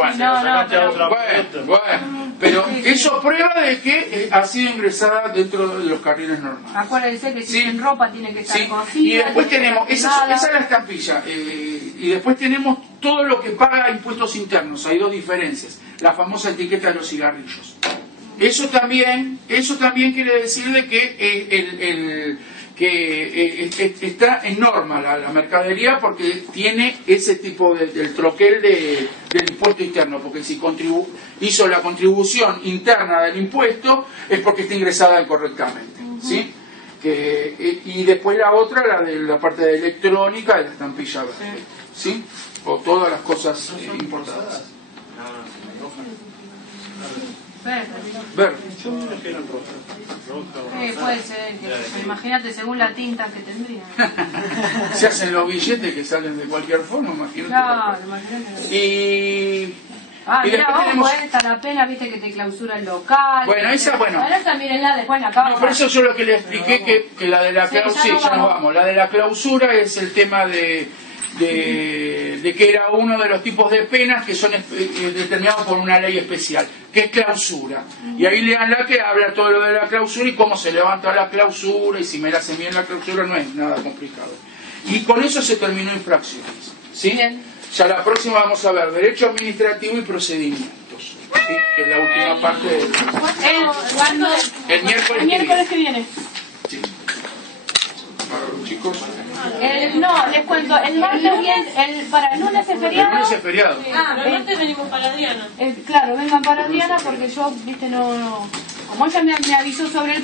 bueno, pero eso prueba de que ha sido ingresada dentro de los carriles normales. Acuérdense que si en ropa tiene que estar cocida. Y después tenemos, esa es la estampilla, y después tenemos todo lo que paga impuestos internos. Hay dos diferencias: la famosa etiqueta de los cigarrillos. Eso también quiere decir de que está en norma la mercadería, porque tiene ese tipo del troquel del impuesto interno, porque si hizo la contribución interna del impuesto es porque está ingresada correctamente, ¿sí? Y después la otra, la de la parte de electrónica, de la estampilla verde, ¿sí? O todas las cosas importadas. Verde. Puede ser, imagínate según la tinta que tendría. Se hacen los billetes que salen de cualquier forma, imagínate. Claro, imagínate. Y mira, vos tenemos... cuesta la pena, viste, que te clausura el local. Bueno, esa, bueno. Ahora mírenla después en la cámara. No, por eso yo lo que le expliqué, que la de la clausura, sí, ya nos vamos. La de la clausura es el tema de que era uno de los tipos de penas que son determinados por una ley especial, que es clausura. Y ahí leanla, que habla todo lo de la clausura y cómo se levanta la clausura, y si me la hacen bien la clausura, no es nada complicado. Y con eso se terminó infracciones, ¿sí? Bien. Ya la próxima vamos a ver derecho administrativo y procedimientos, ¿sí?, que es la última parte de el miércoles que viene. Sí. Para los chicos. No, les cuento, el martes bien, para el lunes es feriado. El lunes es feriado. El martes venimos para Adriana. Claro, vengan para Adriana, porque yo, viste, no como ella me avisó sobre el